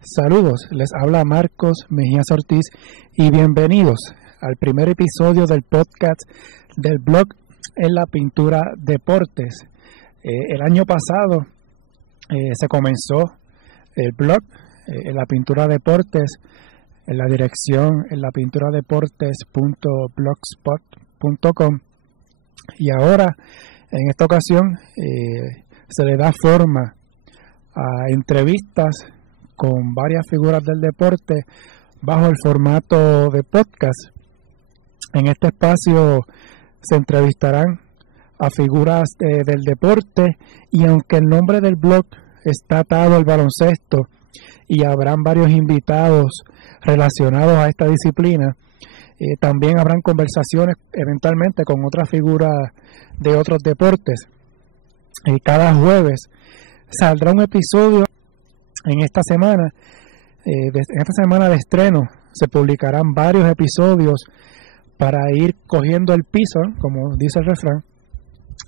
Saludos, les habla Marcos Mejías Ortiz y bienvenidos al primer episodio del podcast del blog En la Pintura Deportes. El año pasado se comenzó el blog En la Pintura Deportes en la dirección enlapinturadeportes.blogspot.com y ahora en esta ocasión se le da forma a entrevistas con varias figuras del deporte bajo el formato de podcast. En este espacio se entrevistarán a figuras del deporte y aunque el nombre del blog está atado al baloncesto y habrán varios invitados relacionados a esta disciplina, también habrán conversaciones eventualmente con otras figuras de otros deportes. Cada jueves saldrá un episodio. En esta semana de estreno se publicarán varios episodios para ir cogiendo el piso, como dice el refrán,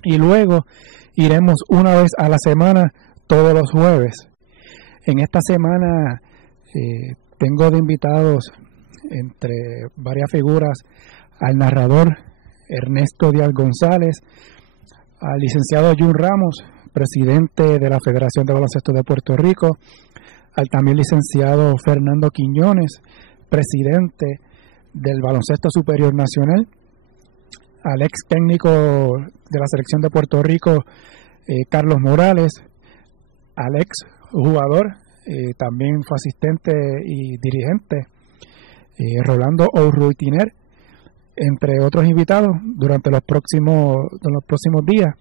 y luego iremos una vez a la semana todos los jueves. En esta semana tengo de invitados entre varias figuras al narrador Ernesto Díaz González, al licenciado Jun Ramos, presidente de la Federación de Baloncesto de Puerto Rico, al también licenciado Fernando Quiñones, presidente del Baloncesto Superior Nacional, al ex técnico de la Selección de Puerto Rico, Carlos Morales, al ex jugador, también fue asistente y dirigente, Rolando Urruitiner, entre otros invitados durante los próximos días.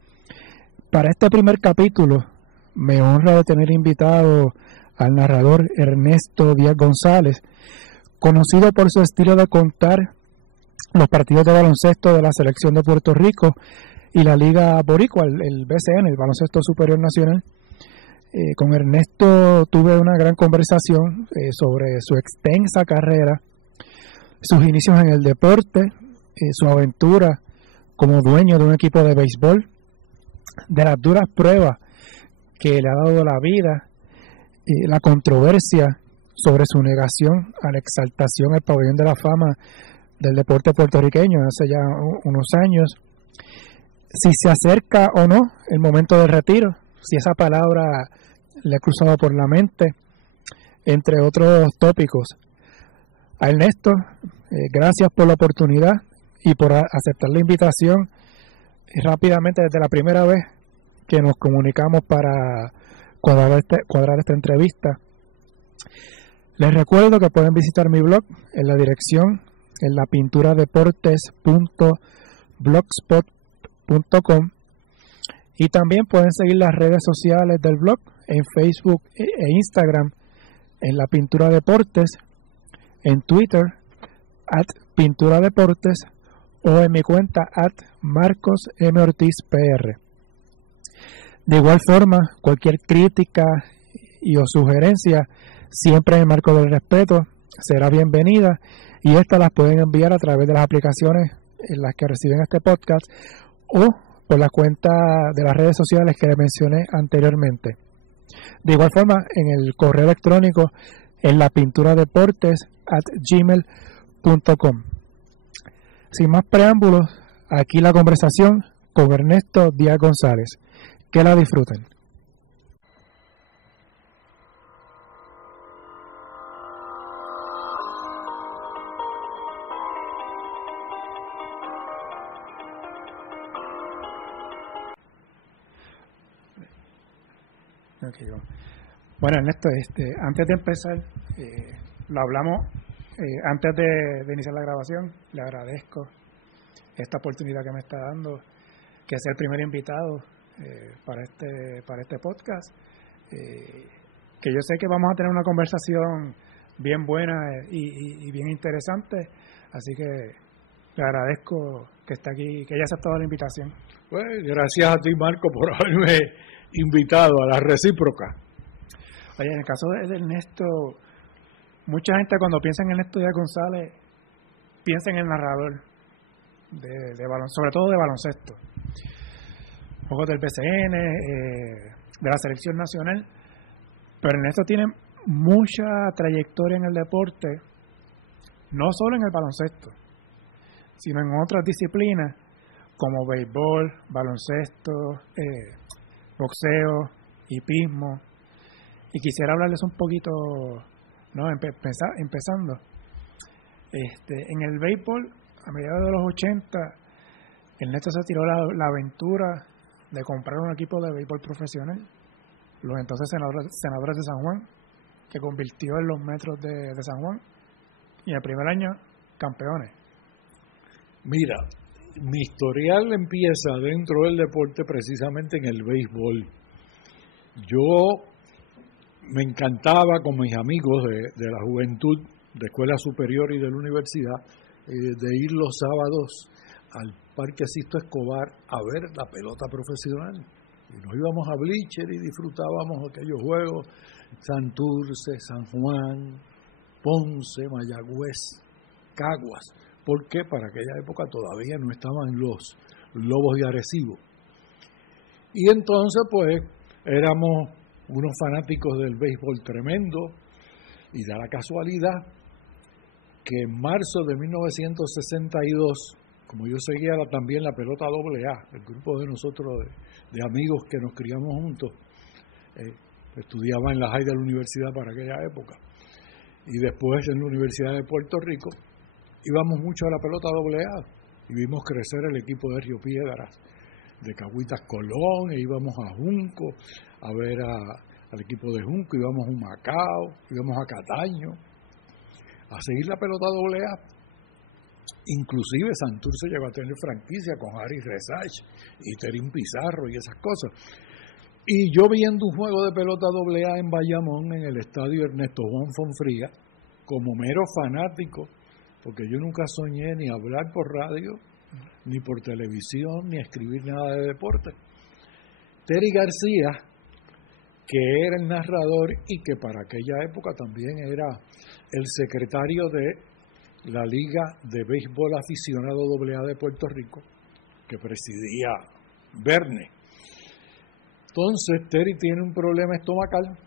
Para este primer capítulo me honra de tener invitado al narrador Ernesto Díaz González, conocido por su estilo de contar los partidos de baloncesto de la Selección de Puerto Rico y la Liga Boricua, el BCN, el Baloncesto Superior Nacional. Con Ernesto tuve una gran conversación sobre su extensa carrera, sus inicios en el deporte, su aventura como dueño de un equipo de béisbol, de las duras pruebas que le ha dado la vida, la controversia sobre su negación a la exaltación al pabellón de la fama del deporte puertorriqueño hace ya unos años, si se acerca o no el momento del retiro, si esa palabra le ha cruzado por la mente, entre otros tópicos. A Ernesto, gracias por la oportunidad y por aceptar la invitación rápidamente desde la primera vez que nos comunicamos para cuadrar esta entrevista. Les recuerdo que pueden visitar mi blog en la dirección enlapinturadeportes.blogspot.com y también pueden seguir las redes sociales del blog en Facebook e Instagram en La Pintura Deportes, en Twitter @PinturaDeportes o en mi cuenta @MarcosMOrtizPR. De igual forma, cualquier crítica o sugerencia, siempre en el marco del respeto, será bienvenida y estas las pueden enviar a través de las aplicaciones en las que reciben este podcast o por la cuenta de las redes sociales que les mencioné anteriormente. De igual forma, en el correo electrónico en lapinturadeportes@gmail.com. Sin más preámbulos, aquí la conversación con Ernesto Díaz González. Que la disfruten. Bueno, Ernesto, antes de empezar, lo hablamos antes de iniciar la grabación. Le agradezco esta oportunidad que me está dando, que sea el primer invitado para este podcast, que yo sé que vamos a tener una conversación bien buena y bien interesante, así que le agradezco que esté aquí, que haya aceptado la invitación. Pues gracias a ti, Marco, por haberme invitado a la recíproca. Oye, en el caso de Ernesto, mucha gente cuando piensa en Ernesto Díaz González piensa en el narrador de baloncesto, sobre todo de baloncesto, juegos del BCN, de la Selección Nacional, pero Ernesto tiene mucha trayectoria en el deporte, no solo en el baloncesto, sino en otras disciplinas como béisbol, baloncesto, boxeo, hipismo. Y quisiera hablarles un poquito, ¿no? Empezando. En el béisbol, a mediados de los 80, Ernesto se tiró la aventura de comprar un equipo de béisbol profesional, los entonces senadores de San Juan, que convirtió en los Metros de San Juan, y el primer año, campeones. Mira, mi historial empieza dentro del deporte precisamente en el béisbol. Yo me encantaba con mis amigos de la juventud, de escuela superior y de la universidad, de ir los sábados al Parque Sisto Escobar a ver la pelota profesional. Y nos íbamos a bleacher y disfrutábamos aquellos juegos, Santurce, San Juan, Ponce, Mayagüez, Caguas. ¿Por qué? Para aquella época todavía no estaban los Lobos de Arecibo. Y entonces pues éramos unos fanáticos del béisbol tremendo, y da la casualidad que en marzo de 1962, como yo seguía también la pelota AA, el grupo de nosotros de amigos que nos criamos juntos, estudiaba en la high de la universidad para aquella época, y después en la Universidad de Puerto Rico, íbamos mucho a la pelota AA, y vimos crecer el equipo de Río Piedras, de Cagüitas Colón, e íbamos a Junco a ver al equipo de Junco, íbamos a Humacao, íbamos a Cataño, a seguir la pelota AA. Inclusive Santurce llegó a tener franquicia con Harry Resach y Terín Pizarro y esas cosas. Y yo viendo un juego de pelota AA en Bayamón, en el estadio Ernesto Juan Fonfría, como mero fanático, porque yo nunca soñé ni hablar por radio, ni por televisión, ni escribir nada de deporte. Terry García, que era el narrador y que para aquella época también era el secretario de la Liga de Béisbol Aficionado AA de Puerto Rico, que presidía Verne. Entonces Terry tiene un problema estomacal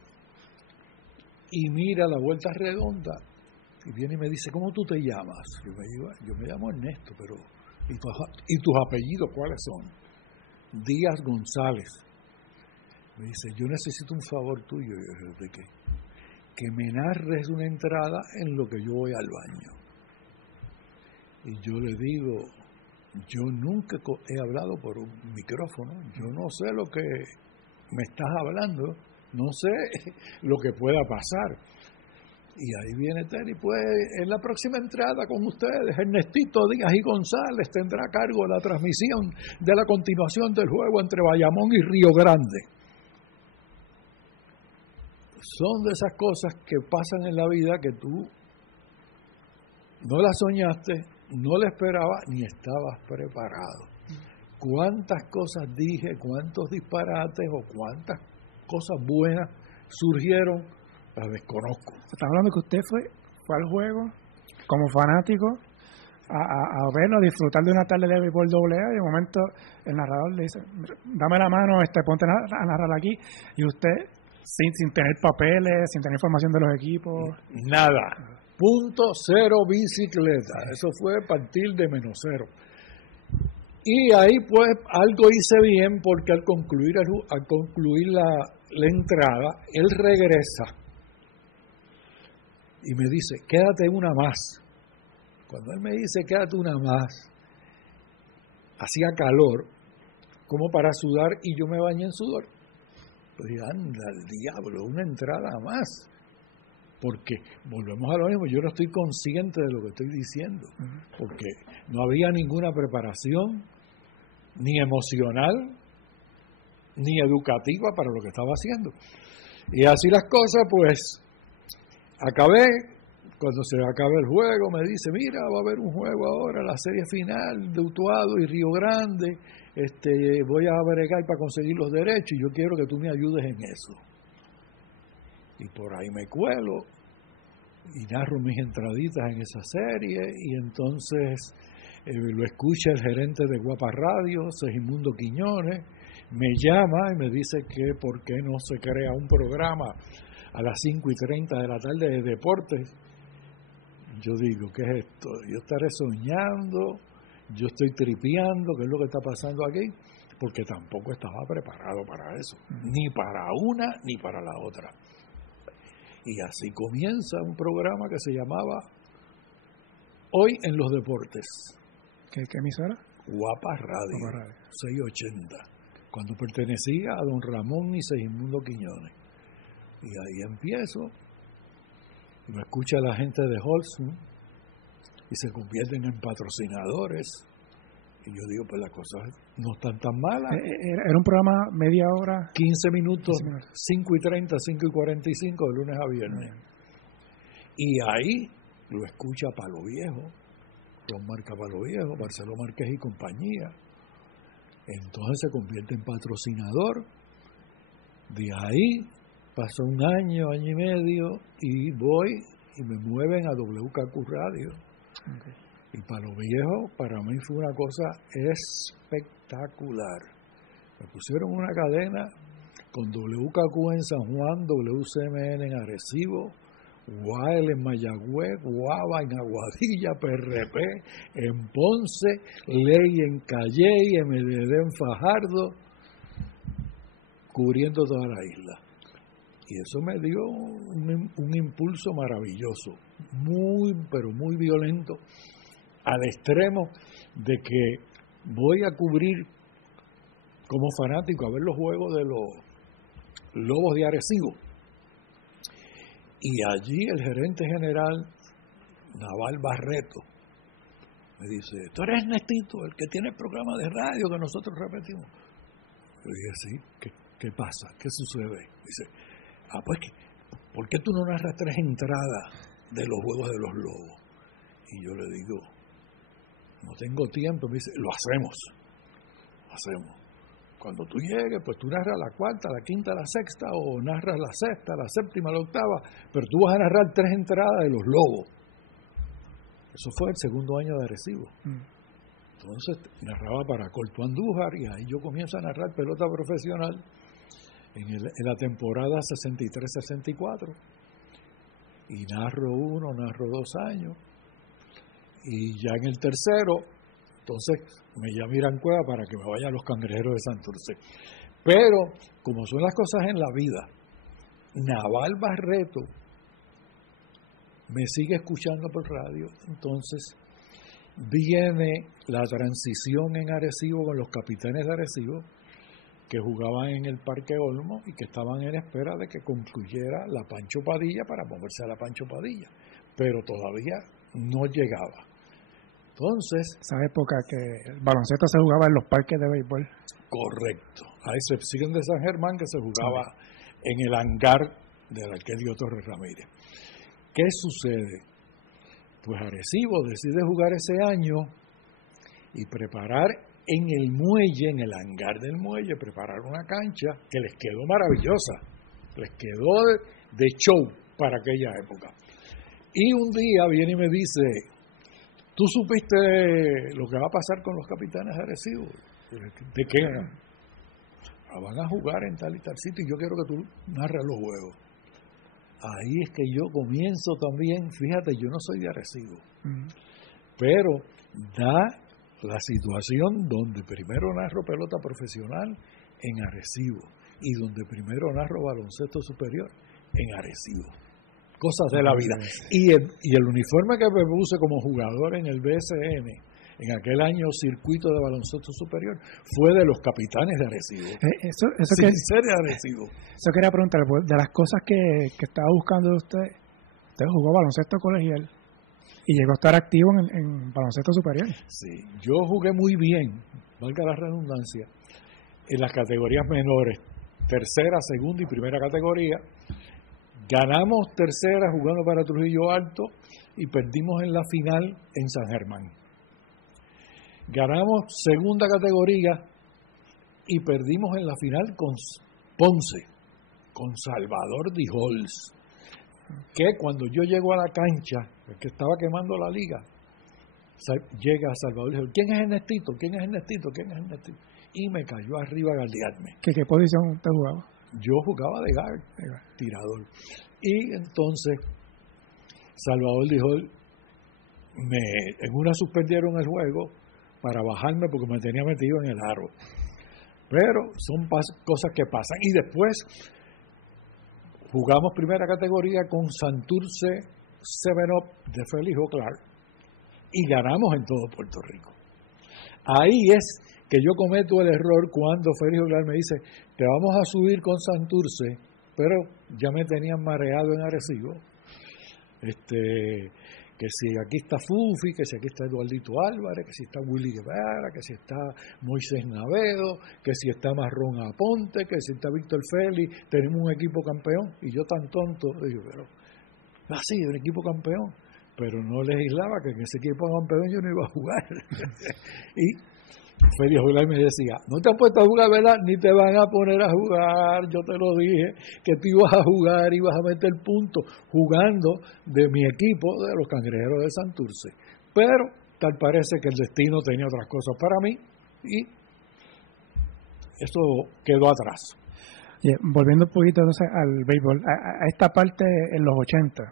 y mira la vuelta redonda y viene y me dice, ¿cómo tú te llamas? Yo me llamo Ernesto, pero ¿y tus apellidos cuáles son? Díaz González. Me dice, yo necesito un favor tuyo. Yo, ¿de qué? Que me narres una entrada en lo que yo voy al baño. Y yo le digo, yo nunca he hablado por un micrófono, yo no sé lo que me estás hablando, no sé lo que pueda pasar. Y ahí viene Terry, pues en la próxima entrada con ustedes, Ernestito Díaz y González tendrá a cargo la transmisión de la continuación del juego entre Bayamón y Río Grande. Son de esas cosas que pasan en la vida que tú no las soñaste, no las esperabas ni estabas preparado. ¿Cuántas cosas dije, cuántos disparates o cuántas cosas buenas surgieron? Las desconozco. Estamos hablando que usted fue al juego como fanático a verlo, a disfrutar de una tarde de béisbol AA, y de momento el narrador le dice, dame la mano, ponte a narrar aquí, y usted sin tener papeles, sin tener información de los equipos. Nada. .0 bicicleta. Eso fue a partir de -0. Y ahí pues algo hice bien, porque al concluir la entrada, él regresa y me dice, quédate una más. Cuando él me dice, quédate una más, hacía calor, como para sudar, y yo me bañé en sudor. Pues dije, anda al diablo, una entrada más. Porque, volvemos a lo mismo, yo no estoy consciente de lo que estoy diciendo, porque no había ninguna preparación, ni emocional, ni educativa para lo que estaba haciendo. Y así las cosas, pues, acabé. Cuando se acabe el juego, me dice, mira, va a haber un juego ahora, la serie final de Utuado y Río Grande, voy a bregar para conseguir los derechos y yo quiero que tú me ayudes en eso. Y por ahí me cuelo y narro mis entraditas en esa serie, y entonces lo escucha el gerente de Guapa Radio, Segismundo Quiñones, me llama y me dice que por qué no se crea un programa a las 5:30 de la tarde de deportes. Yo digo, ¿qué es esto? Yo estaré soñando, yo estoy tripeando, ¿qué es lo que está pasando aquí? Porque tampoco estaba preparado para eso, ni para una ni para la otra. Y así comienza un programa que se llamaba Hoy en los Deportes. ¿Qué emisora? Guapa Radio, 680, cuando pertenecía a don Ramón y Segismundo Quiñones. Y ahí empiezo, y me escucha la gente de Holston, y se convierten en patrocinadores. Y yo digo, pues las cosas no están tan malas. Era un programa media hora. 15 minutos, 5:30, 5:45, de lunes a viernes. Y ahí lo escucha Palo Viejo, Don Marca Palo Viejo, Marcelo Márquez y compañía. Entonces se convierte en patrocinador. De ahí pasó un año, año y medio, y voy y me mueven a WKQ Radio. Okay. Y Palo Viejo para mí fue una cosa espectacular. Me pusieron una cadena con WKQ en San Juan, WCMN en Arecibo, Guael en Mayagüez, Guava en Aguadilla, PRP en Ponce, Ley en Calley, MDD en Fajardo, cubriendo toda la isla. Y eso me dio un impulso maravilloso, muy, pero muy violento, al extremo de que voy a cubrir como fanático a ver los juegos de los Lobos de Arecibo. Y allí el gerente general, Naval Barreto, me dice, ¿tú eres Ernestito, el que tiene el programa de radio que nosotros repetimos? Yo dije, sí, ¿qué pasa? ¿Qué sucede? Dice, pues, ¿por qué tú no narras 3 entradas de los juegos de los Lobos? Y yo le digo, no tengo tiempo. Me dice, lo hacemos. Cuando tú llegues, pues tú narras la 4ª, la 5ª, la 6ª, o narras la 6ª, la 7ª, la 8ª, pero tú vas a narrar 3 entradas de los Lobos. Eso fue el segundo año de Arecibo. Entonces narraba para Corto Andújar, y ahí yo comienzo a narrar pelota profesional en la temporada 63-64. Y narro 1, narro 2 años. Y ya en el tercero, entonces me llama Irán Cueva para que me vaya a los Cangrejeros de Santurce. Pero, como son las cosas en la vida, Naval Barreto me sigue escuchando por radio. Entonces viene la transición en Arecibo con los Capitanes de Arecibo, que jugaban en el Parque Olmo y que estaban en espera de que concluyera la Pancho Padilla para moverse a la Pancho Padilla. Pero todavía no llegaba. Entonces, esa época que el baloncesto se jugaba en los parques de béisbol. Correcto, a excepción de San Germán, que se jugaba en el hangar del Arquedio Torres Ramírez. ¿Qué sucede? Pues Arecibo decide jugar ese año y preparar en el muelle, en el hangar del muelle, preparar una cancha que les quedó maravillosa, les quedó de show para aquella época. Y un día viene y me dice, ¿tú supiste lo que va a pasar con los Capitanes de Arecibo? ¿De qué? Van a jugar en tal y tal sitio y yo quiero que tú narres los juegos. Ahí es que yo comienzo también, fíjate, yo no soy de Arecibo, pero da la situación donde primero narro pelota profesional en Arecibo y donde primero narro baloncesto superior en Arecibo. Cosas de la vida. Y el uniforme que me puse como jugador en el BSN, en aquel año circuito de baloncesto superior, fue de los Capitanes de Arecibo. Eso sin ser de Arecibo. Eso quería preguntar, de las cosas que estaba buscando usted jugó baloncesto colegial y llegó a estar activo en baloncesto superior. Sí, yo jugué muy bien, valga la redundancia, en las categorías menores, tercera, segunda y primera categoría. Ganamos tercera jugando para Trujillo Alto y perdimos en la final en San Germán. Ganamos segunda categoría y perdimos en la final con Ponce, con Salvador Dijols, que cuando yo llego a la cancha, el que estaba quemando la liga, llega a Salvador y dijo, ¿quién es Ernestito? ¿Quién es Ernestito? ¿Quién es Ernestito? Y me cayó arriba a galdearme. ¿Qué posición usted jugaba? yo jugaba de guard, tirador. Y entonces Salvador dijo, en una suspendieron el juego para bajarme porque me tenía metido en el aro. Pero son cosas que pasan. Y después jugamos primera categoría con Santurce 7-Up de Félix O'Clark y ganamos en todo Puerto Rico. Ahí es que yo cometo el error cuando Félix O'Clark me dice, te vamos a subir con Santurce, pero ya me tenían mareado en Arecibo. Que si aquí está Fufi, que si aquí está Eduardito Álvarez, que si está Willy Guevara, que si está Moisés Navedo, que si está Marrón Aponte, que si está Víctor Félix, tenemos un equipo campeón. Y yo tan tonto, digo, pero así, un equipo campeón, pero no legislaba que en ese equipo campeón yo no iba a jugar. Y Félix O'Clark me decía, no te has puesto a jugar, ¿verdad? Ni te van a poner a jugar, yo te lo dije, que tú ibas a jugar, ibas a meter puntos jugando de mi equipo, de los Cangrejeros de Santurce. Pero tal parece que el destino tenía otras cosas para mí y eso quedó atrás. Volviendo un poquito entonces al béisbol, a esta parte en los 80,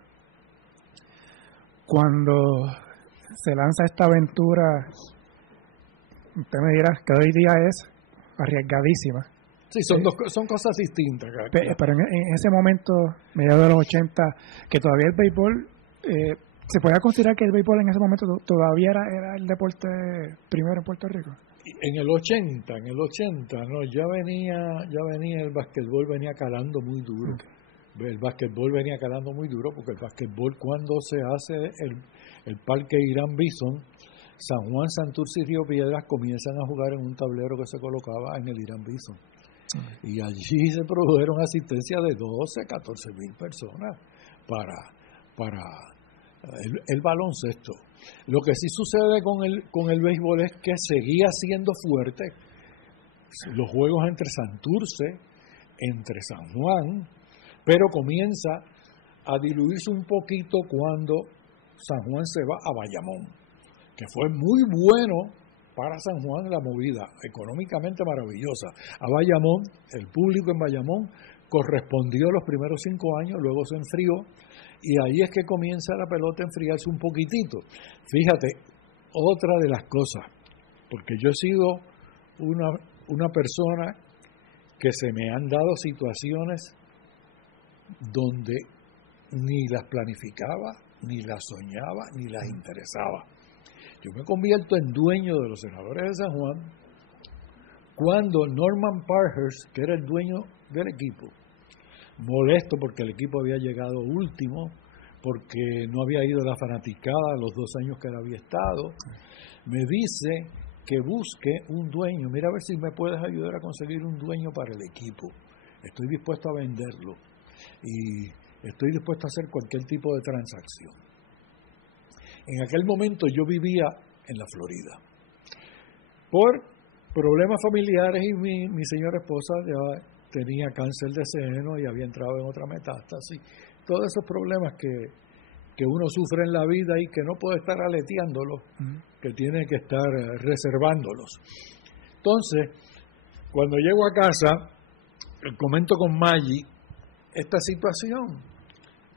cuando se lanza esta aventura, usted me dirá que hoy día es arriesgadísima. Sí, son cosas distintas. Pero en ese momento, mediados de los 80, que todavía el béisbol, ¿se podía considerar que el béisbol en ese momento todavía era el deporte primero en Puerto Rico? En el 80, no, ya venía el básquetbol, venía calando muy duro. El básquetbol venía calando muy duro porque el básquetbol, cuando se hace el parque Irán Bison, San Juan, Santurce y Río Piedras comienzan a jugar en un tablero que se colocaba en el Irán Bison. Y allí se produjeron asistencia de 12, 14 mil personas para el baloncesto. Lo que sí sucede con el béisbol es que seguía siendo fuerte los juegos entre Santurce, entre San Juan, pero comienza a diluirse un poquito cuando San Juan se va a Bayamón, que fue muy bueno para San Juan la movida, económicamente maravillosa. A Bayamón, el público en Bayamón correspondió los primeros 5 años, luego se enfrió, y ahí es que comienza la pelota a enfriarse un poquitito. Fíjate, otra de las cosas, porque yo he sido una persona que se me han dado situaciones donde ni las planificaba, ni las soñaba, ni las interesaba. Yo me convierto en dueño de los Senadores de San Juan cuando Norman Parhurst, que era el dueño del equipo, molesto porque el equipo había llegado último, porque no había ido la fanaticada los 2 años que él había estado, me dice que busque un dueño. Mira a ver si me puedes ayudar a conseguir un dueño para el equipo. Estoy dispuesto a venderlo y estoy dispuesto a hacer cualquier tipo de transacción. En aquel momento yo vivía en la Florida. Por problemas familiares y mi señora esposa ya tenía cáncer de seno y había entrado en otra metástasis. Todos esos problemas que uno sufre en la vida y que no puede estar aleteándolos, que tiene que estar reservándolos. Entonces, cuando llego a casa, comento con Maggie esta situación.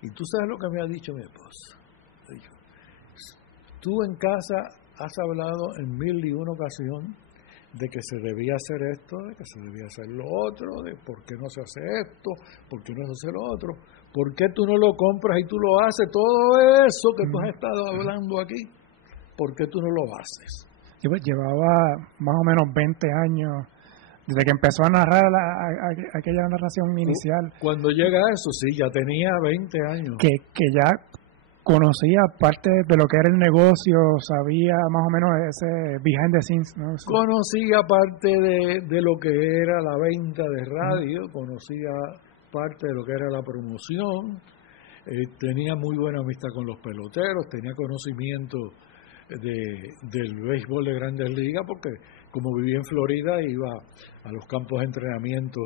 Y tú sabes lo que me ha dicho mi esposa. Tú en casa has hablado en 1001 ocasiones de que se debía hacer esto, de que se debía hacer lo otro, de por qué no se hace esto, por qué no se hace lo otro, por qué tú no lo compras y tú lo haces, todo eso que tú has estado hablando aquí, ¿por qué tú no lo haces? Llevaba más o menos 20 años desde que empezó a narrar aquella narración inicial. Cuando llega eso, sí, ya tenía 20 años. Que ya conocía parte de lo que era el negocio, sabía más o menos ese behind the scenes, ¿no? Conocía parte de lo que era la venta de radio, conocía parte de lo que era la promoción, tenía muy buena amistad con los peloteros, tenía conocimiento del béisbol de Grandes Ligas, porque como vivía en Florida iba a los campos de entrenamiento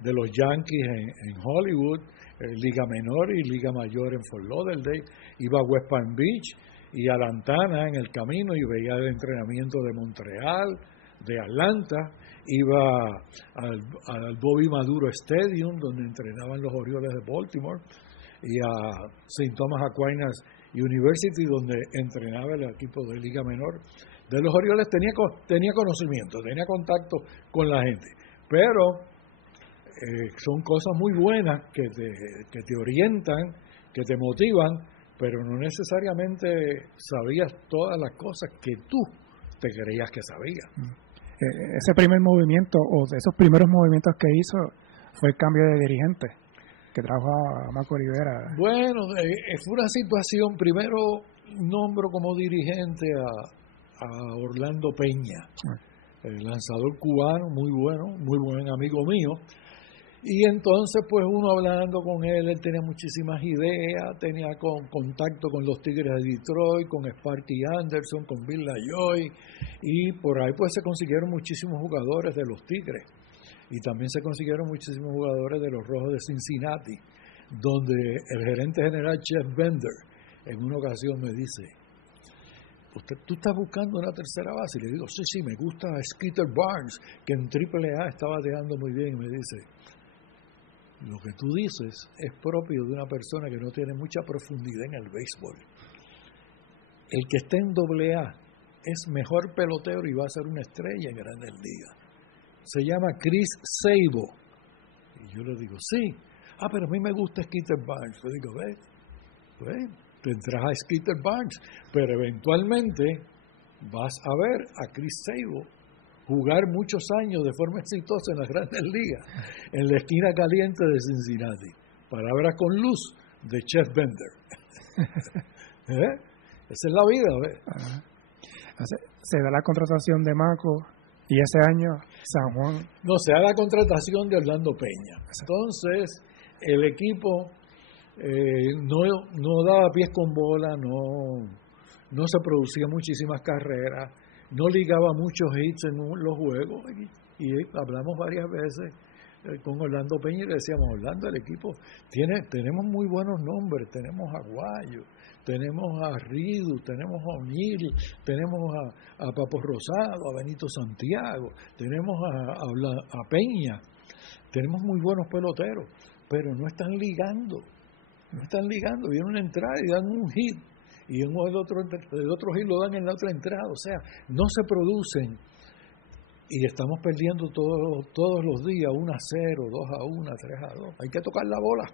de los Yankees en Hollywood, Liga Menor y Liga Mayor en Fort Lauderdale, iba a West Palm Beach y a Lantana en el camino y veía el entrenamiento de Montreal, de Atlanta, iba al Bobby Maduro Stadium, donde entrenaban los Orioles de Baltimore, y a St. Thomas Aquinas University, donde entrenaba el equipo de Liga Menor de los Orioles. Tenía conocimiento, tenía contacto con la gente, pero son cosas muy buenas que te orientan, que te motivan, pero no necesariamente sabías todas las cosas que tú te creías que sabías. Ese primer movimiento, o de esos primeros movimientos que hizo, fue el cambio de dirigente que trajo a Maco Rivera. Bueno, fue una situación. Primero nombro como dirigente a Orlando Peña, el lanzador cubano, muy bueno, muy buen amigo mío. Y entonces, pues uno hablando con él tenía muchísimas ideas, tenía contacto con los Tigres de Detroit, con Sparky Anderson, con Bill Lajoie, y por ahí pues se consiguieron muchísimos jugadores de los Tigres, y también se consiguieron muchísimos jugadores de los Rojos de Cincinnati, donde el gerente general Jeff Bender en una ocasión me dice: ¿tú estás buscando una tercera base? Y le digo: sí, me gusta Skeeter Barnes, que en AAA está bateando muy bien. Y me dice: lo que tú dices es propio de una persona que no tiene mucha profundidad en el béisbol. El que esté en AA es mejor pelotero y va a ser una estrella en Grandes Ligas. Se llama Chris Sabo. Y yo le digo: sí. Pero a mí me gusta Skeeter Barnes. Le digo: ve, te entras a Skeeter Barnes, pero eventualmente vas a ver a Chris Sabo jugar muchos años de forma exitosa en las Grandes Ligas, en la esquina caliente de Cincinnati. Palabras con luz de Jeff Bender. Esa es la vida, ¿ves? Se da la contratación de Maco y ese año San Juan. No, se da la contratación de Orlando Peña. Entonces, el equipo no daba pies con bola, no se producían muchísimas carreras, no ligaba muchos hits en los juegos, y hablamos varias veces con Orlando Peña y le decíamos: Orlando, el equipo tenemos muy buenos nombres, tenemos a Guayo, tenemos a Ridu, tenemos a O'Neill, tenemos a Papo Rosado, a Benito Santiago, tenemos a Peña, tenemos muy buenos peloteros, pero no están ligando, viene una entrada y dan un hit, y el otro hit lo dan en la otra entrada, o sea, no se producen, y estamos perdiendo todos los días 1-0, 2-1, 3-2, hay que tocar la bola.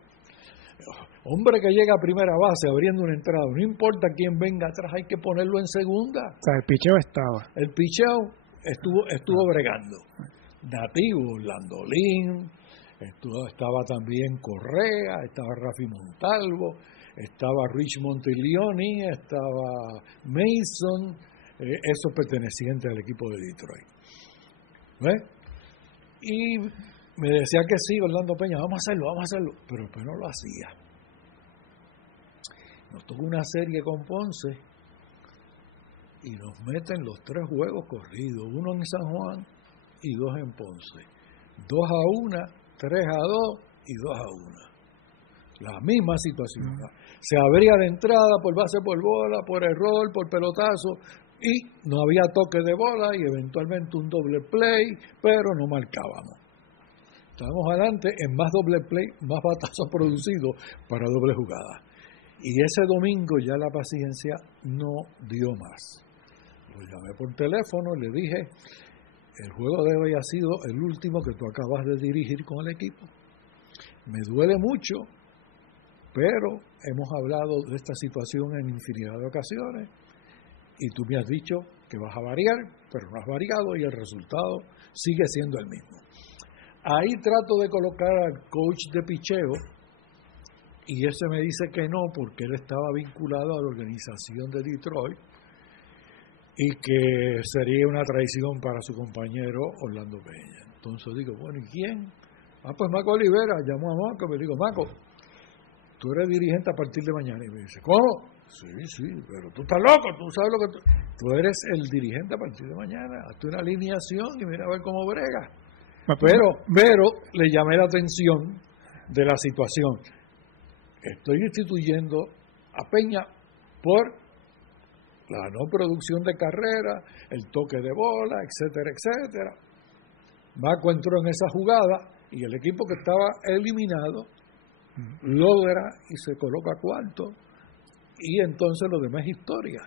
Hombre que llega a primera base abriendo una entrada, no importa quién venga atrás, hay que ponerlo en segunda. O sea, el picheo estaba. El picheo estuvo bregando. Nativo, Landolín, estaba también Correa, estaba Rafi Montalvo, estaba Rich Montilioni, estaba Mason, esos pertenecientes al equipo de Detroit. ¿Ves? Y me decía que sí, Orlando Peña, vamos a hacerlo, pero después no lo hacía. Nos tocó una serie con Ponce y nos meten los 3 juegos corridos, 1 en San Juan y 2 en Ponce. 2-1, 3-2 y 2-1. La misma situación. Se abría de entrada por base por bola, por error, por pelotazo, y no había toque de bola y eventualmente un doble play, pero no marcábamos. Estábamos adelante en más doble play, más batazos producidos para doble jugada. Y ese domingo ya la paciencia no dio más. Lo llamé por teléfono, le dije: el juego de hoy ha sido el último que tú acabas de dirigir con el equipo. Me duele mucho, pero hemos hablado de esta situación en infinidad de ocasiones y tú me has dicho que vas a variar, pero no has variado y el resultado sigue siendo el mismo. Ahí trato de colocar al coach de picheo y ese me dice que no, porque él estaba vinculado a la organización de Detroit y que sería una traición para su compañero Orlando Peña. Entonces digo: bueno, ¿y quién? Pues Maco Olivera. Llamó a Maco y me digo: Maco, tú eres dirigente a partir de mañana. Y me dice: ¿cómo? Sí, pero tú estás loco, tú sabes lo que tú eres el dirigente a partir de mañana, hazte una alineación y mira a ver cómo brega. Pero le llamé la atención de la situación. Estoy instituyendo a Peña por la no producción de carrera, el toque de bola, etcétera, etcétera. Maco entró en esa jugada y el equipo que estaba eliminado logra y se coloca cuarto, y entonces lo demás es historia.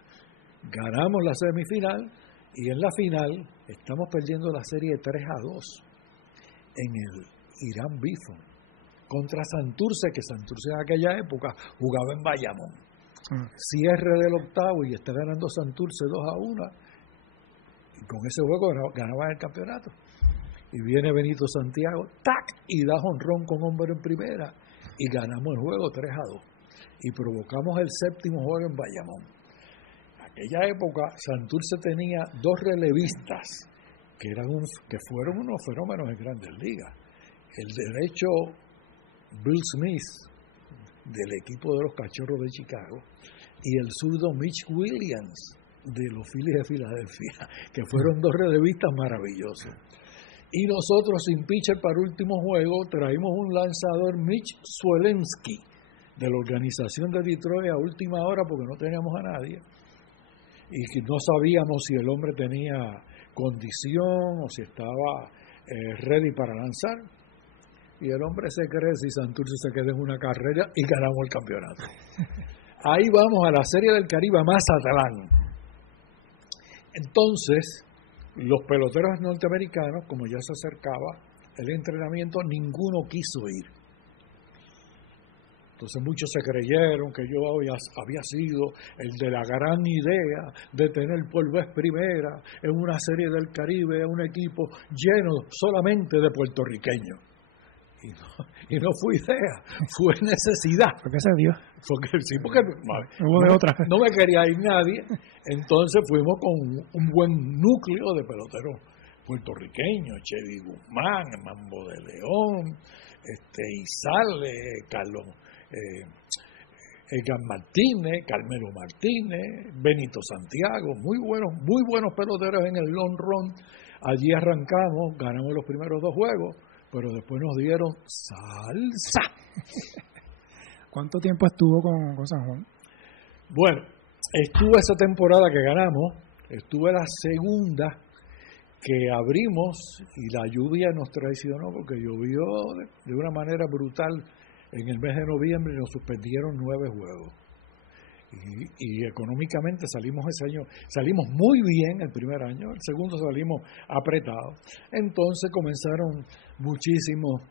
Ganamos la semifinal y en la final estamos perdiendo la serie 3-2 en el Irán Bithorn contra Santurce, que Santurce en aquella época jugaba en Bayamón. Cierre del octavo y está ganando Santurce 2-1, y con ese juego ganaban el campeonato. Y viene Benito Santiago, ¡tac!, y da jonrón con hombre en primera, y ganamos el juego 3-2. Y provocamos el séptimo juego en Bayamón. En aquella época, Santurce tenía 2 relevistas que fueron unos fenómenos en Grandes Ligas. El derecho Bill Smith, del equipo de los Cachorros de Chicago, y el zurdo Mitch Williams, de los Phillies de Filadelfia, que fueron 2 relevistas maravillosos. Y nosotros, sin pitcher para último juego, traímos un lanzador, Mitch Swolensky, de la organización de Detroit, a última hora porque no teníamos a nadie. Y que no sabíamos si el hombre tenía condición o si estaba ready para lanzar. Y el hombre se crece y Santurce se queda en una carrera y ganamos el campeonato. Ahí vamos a la Serie del Caribe, a Mazatlán. Entonces, los peloteros norteamericanos, como ya se acercaba el entrenamiento, ninguno quiso ir. Entonces muchos se creyeron que yo había sido el de la gran idea de tener por vez primera en una Serie del Caribe un equipo lleno solamente de puertorriqueños. Y no fue idea, fue necesidad. ¿Por qué se dio? Porque no me quería ir nadie. Entonces fuimos con un buen núcleo de peloteros puertorriqueños: Chevy Guzmán, Mambo de León, Izal, Carlos, Edgar Martínez, Carmelo Martínez, Benito Santiago, muy buenos peloteros en el long run. Allí arrancamos, ganamos los primeros 2 juegos, pero después nos dieron salsa. ¿Cuánto tiempo estuvo con San Juan? Bueno, estuve esa temporada que ganamos, estuve la segunda que abrimos y la lluvia nos traicionó porque llovió de una manera brutal en el mes de noviembre y nos suspendieron 9 juegos. Y económicamente salimos ese año, salimos muy bien el primer año, el segundo salimos apretados. Entonces comenzaron muchísimos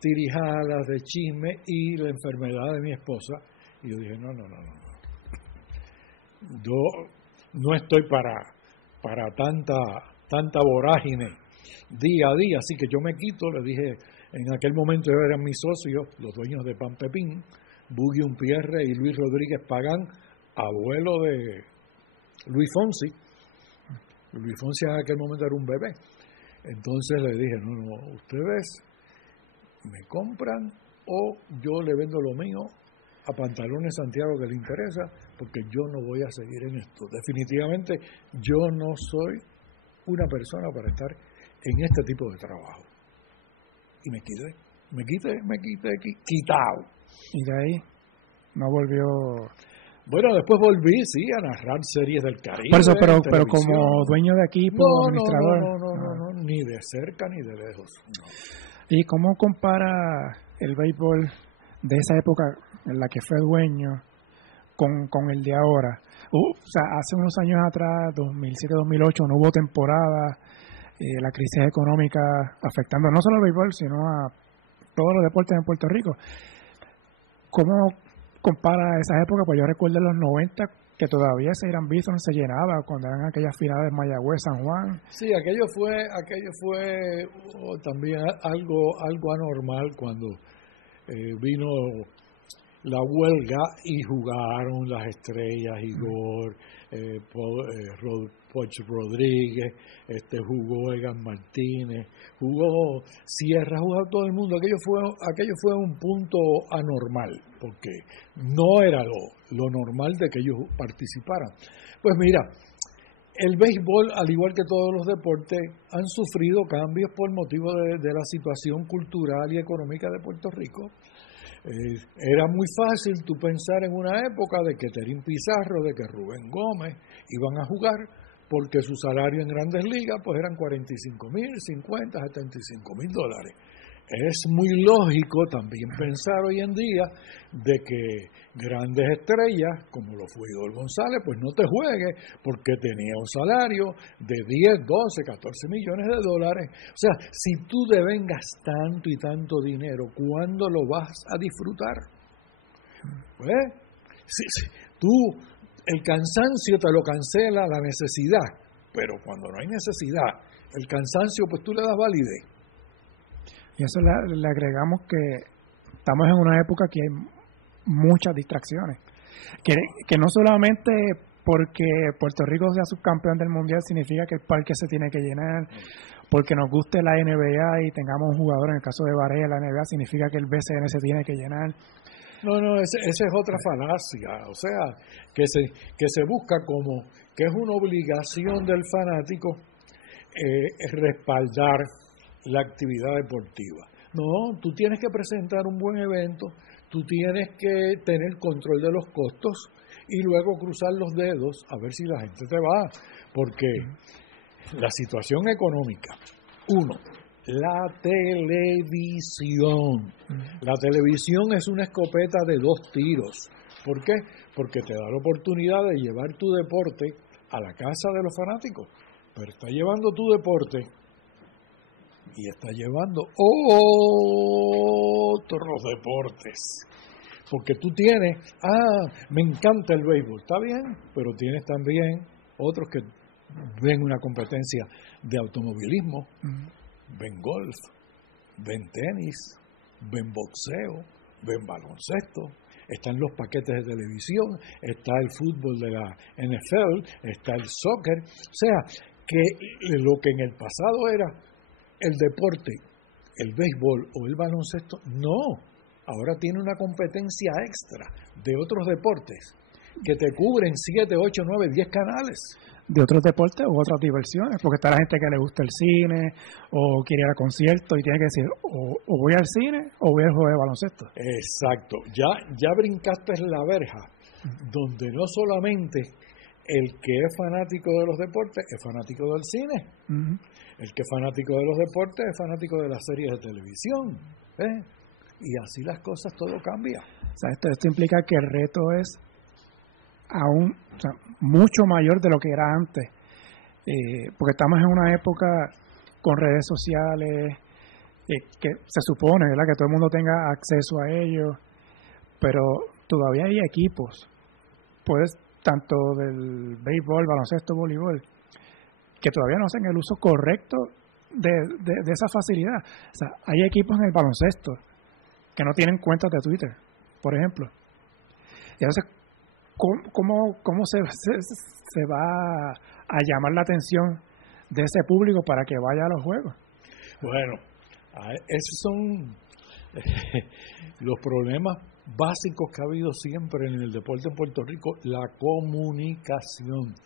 tirijadas de chisme y la enfermedad de mi esposa. Y yo dije, no. Yo no estoy para tanta vorágine día a día, así que yo me quito. Le dije, en aquel momento eran mis socios, los dueños de Pan Pepín, Buggy Umpierre y Luis Rodríguez Pagán, abuelo de Luis Fonsi. Luis Fonsi en aquel momento era un bebé. Entonces le dije, no, ustedes me compran o yo le vendo lo mío a Pantalones Santiago que le interesa, porque yo no voy a seguir en esto. Definitivamente yo no soy una persona para estar en este tipo de trabajo. Y me quité, quitado. Y de ahí no volvió. Bueno, después volví, sí, a narrar Series del Caribe. Por eso, pero como dueño de equipo, administrador. No, ni de cerca ni de lejos. No. ¿Y cómo compara el béisbol de esa época en la que fue dueño con el de ahora? O sea, hace unos años atrás, 2007-2008, no hubo temporada, la crisis económica afectando no solo al béisbol, sino a todos los deportes en Puerto Rico. ¿Cómo compara esas épocas? Pues yo recuerdo en los 90 que todavía ese Irán Bithorn se llenaba cuando eran aquellas finales Mayagüez, San Juan. Sí, aquello fue también algo anormal cuando vino la huelga y jugaron las estrellas, Igor, Poch Rodríguez, jugó Egan Martínez, jugó Sierra, jugó todo el mundo. Aquello fue un punto anormal, porque no era lo normal de que ellos participaran. Pues mira, el béisbol, al igual que todos los deportes, han sufrido cambios por motivo de la situación cultural y económica de Puerto Rico. Era muy fácil tú pensar en una época de que Terín Pizarro, de que Rubén Gómez iban a jugar porque su salario en Grandes Ligas pues eran 45,000, 50, 75,000 dólares. Es muy lógico también pensar hoy en día de que grandes estrellas, como lo fue Igor González, pues no te juegue porque tenía un salario de 10, 12, 14 millones de dólares. O sea, si tú devengas tanto y tanto dinero, ¿cuándo lo vas a disfrutar? Pues, si tú, el cansancio te lo cancela la necesidad, pero cuando no hay necesidad, el cansancio, pues tú le das validez. Y eso le agregamos que estamos en una época que hay muchas distracciones. Que no solamente porque Puerto Rico sea subcampeón del Mundial significa que el parque se tiene que llenar, porque nos guste la NBA y tengamos un jugador, en el caso de Varela, la NBA significa que el BCN se tiene que llenar. No, esa es otra falacia. O sea, que se busca como que es una obligación del fanático respaldar la actividad deportiva. No, tú tienes que presentar un buen evento, tú tienes que tener control de los costos y luego cruzar los dedos a ver si la gente te va, porque la situación económica, la televisión. La televisión es una escopeta de 2 tiros. ¿Por qué? Porque te da la oportunidad de llevar tu deporte a la casa de los fanáticos, pero está llevando tu deporte y está llevando otros deportes. Porque tú tienes, me encanta el béisbol, está bien, pero tienes también otros que ven una competencia de automovilismo, ven golf, ven tenis, ven boxeo, ven baloncesto, están los paquetes de televisión, está el fútbol de la NFL, está el soccer. O sea, que lo que en el pasado era el deporte, el béisbol o el baloncesto, no. Ahora tiene una competencia extra de otros deportes que te cubren 7, 8, 9, 10 canales. De otros deportes u otras diversiones, porque está la gente que le gusta el cine o quiere ir a conciertos y tiene que decir o voy al cine o voy al juego de baloncesto. Exacto, ya brincaste la verja, donde no solamente el que es fanático de los deportes es fanático del cine, el que es fanático de los deportes es fanático de las series de televisión, y así las cosas, todo cambia. O sea, esto implica que el reto es aún mucho mayor de lo que era antes, porque estamos en una época con redes sociales que se supone, ¿verdad?, que todo el mundo tenga acceso a ellos, pero todavía hay equipos, pues tanto del béisbol, baloncesto, voleibol, que todavía no hacen el uso correcto de esa facilidad. O sea, hay equipos en el baloncesto que no tienen cuentas de Twitter, por ejemplo. Y entonces, ¿cómo se va a llamar la atención de ese público para que vaya a los juegos? Bueno, esos son los problemas básicos que ha habido siempre en el deporte en Puerto Rico, la comunicación.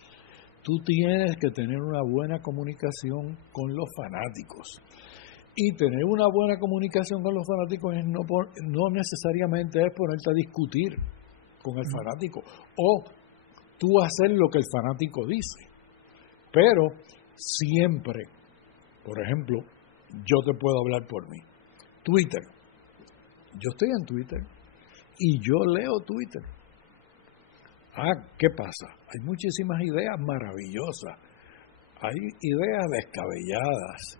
Tú tienes que tener una buena comunicación con los fanáticos. Y tener una buena comunicación con los fanáticos no necesariamente es ponerte a discutir con el fanático o tú hacer lo que el fanático dice. Pero siempre, por ejemplo, yo te puedo hablar por mí. Twitter. Yo estoy en Twitter y yo leo Twitter. ¿Qué pasa? Hay muchísimas ideas maravillosas. Hay ideas descabelladas.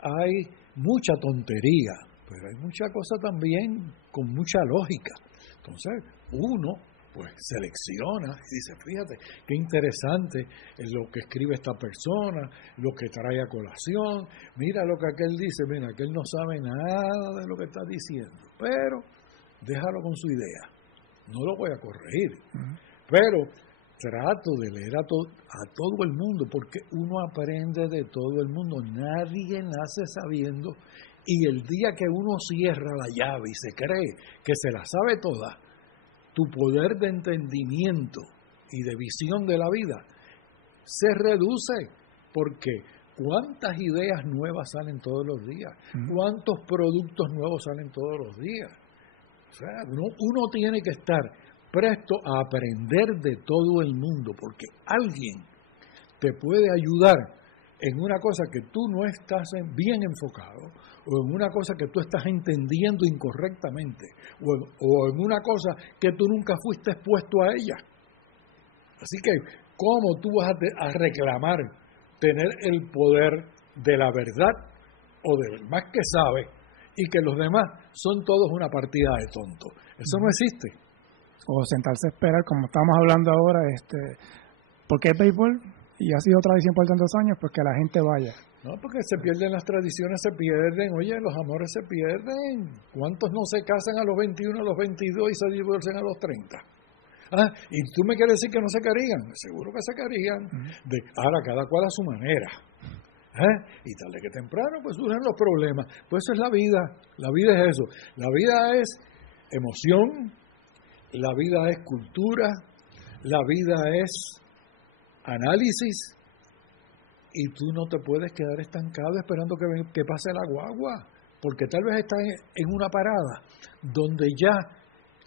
Hay mucha tontería, pero hay mucha cosa también con mucha lógica. Entonces, uno pues selecciona y dice, fíjate, qué interesante es lo que escribe esta persona, lo que trae a colación, mira lo que aquel dice, mira, aquel no sabe nada de lo que está diciendo, pero déjalo con su idea, no lo voy a corregir, pero trato de leer a todo el mundo, porque uno aprende de todo el mundo, nadie nace sabiendo, y el día que uno cierra la llave y se cree que se la sabe toda, tu poder de entendimiento y de visión de la vida se reduce, porque cuántas ideas nuevas salen todos los días, cuántos productos nuevos salen todos los días. O sea, uno tiene que estar presto a aprender de todo el mundo, porque alguien te puede ayudar en una cosa que tú no estás bien enfocado, o en una cosa que tú estás entendiendo incorrectamente, o en una cosa que tú nunca fuiste expuesto a ella. Así que, ¿cómo tú vas a reclamar tener el poder de la verdad o del más que sabe y que los demás son todos una partida de tontos? Eso no existe. O sentarse a esperar, como estamos hablando ahora, porque es béisbol y ha sido tradición por tantos años, pues que la gente vaya. No, porque se pierden las tradiciones, se pierden, oye, los amores se pierden. ¿Cuántos no se casan a los 21, a los 22 y se divorcian a los 30? Ah, y tú me quieres decir que no se querían. Seguro que se querían. Ahora, cada cual a su manera. Y tarde que temprano, pues surgen los problemas. Pues eso es la vida. La vida es eso. La vida es emoción, la vida es cultura, la vida es análisis. Y tú no te puedes quedar estancado esperando que pase la guagua. Porque tal vez estás en una parada donde ya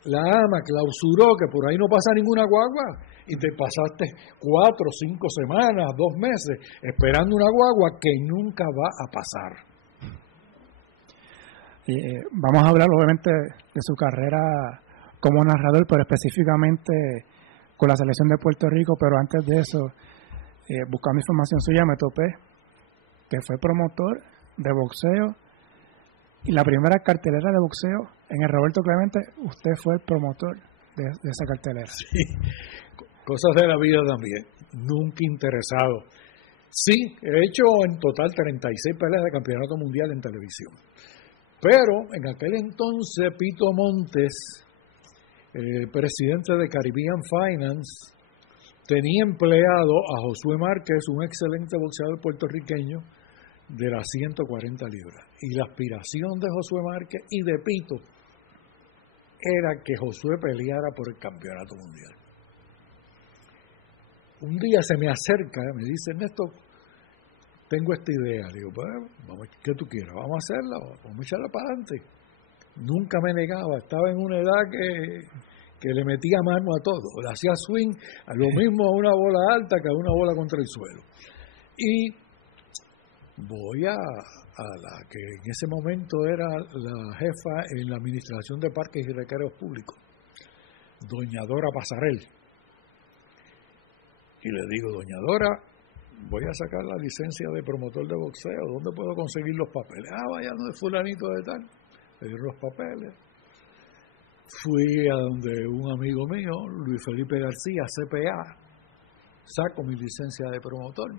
la AMA clausuró que por ahí no pasa ninguna guagua y te pasaste 4, 5 semanas, 2 meses esperando una guagua que nunca va a pasar. Vamos a hablar obviamente de su carrera como narrador, pero específicamente con la selección de Puerto Rico, pero antes de eso, buscando información suya me topé que fue promotor de boxeo. Y la primera cartelera de boxeo en el Roberto Clemente, usted fue el promotor de esa cartelera. Sí, cosas de la vida también. Nunca interesado. Sí, he hecho en total 36 peleas de campeonato mundial en televisión. Pero en aquel entonces, Pito Montes, presidente de Caribbean Finance, tenía empleado a Josué Márquez, un excelente boxeador puertorriqueño, de las 140 libras. Y la aspiración de Josué Márquez y de Pito era que Josué peleara por el campeonato mundial. Un día se me acerca, me dice, Néstor, tengo esta idea. Le digo, pues, vamos, ¿qué tú quieres? Vamos a hacerla, vamos a echarla para adelante. Nunca me negaba, estaba en una edad que le metía mano a todo. Le hacía swing a lo mismo a una bola alta que a una bola contra el suelo. Y voy a la que en ese momento era la jefa en la Administración de Parques y Recreos Públicos, doña Dora Pasarel. Y le digo, doña Dora, voy a sacar la licencia de promotor de boxeo, ¿dónde puedo conseguir los papeles? Vaya, no es fulanito de tal. Le dieron los papeles. Fui a donde un amigo mío, Luis Felipe García, CPA, saco mi licencia de promotor.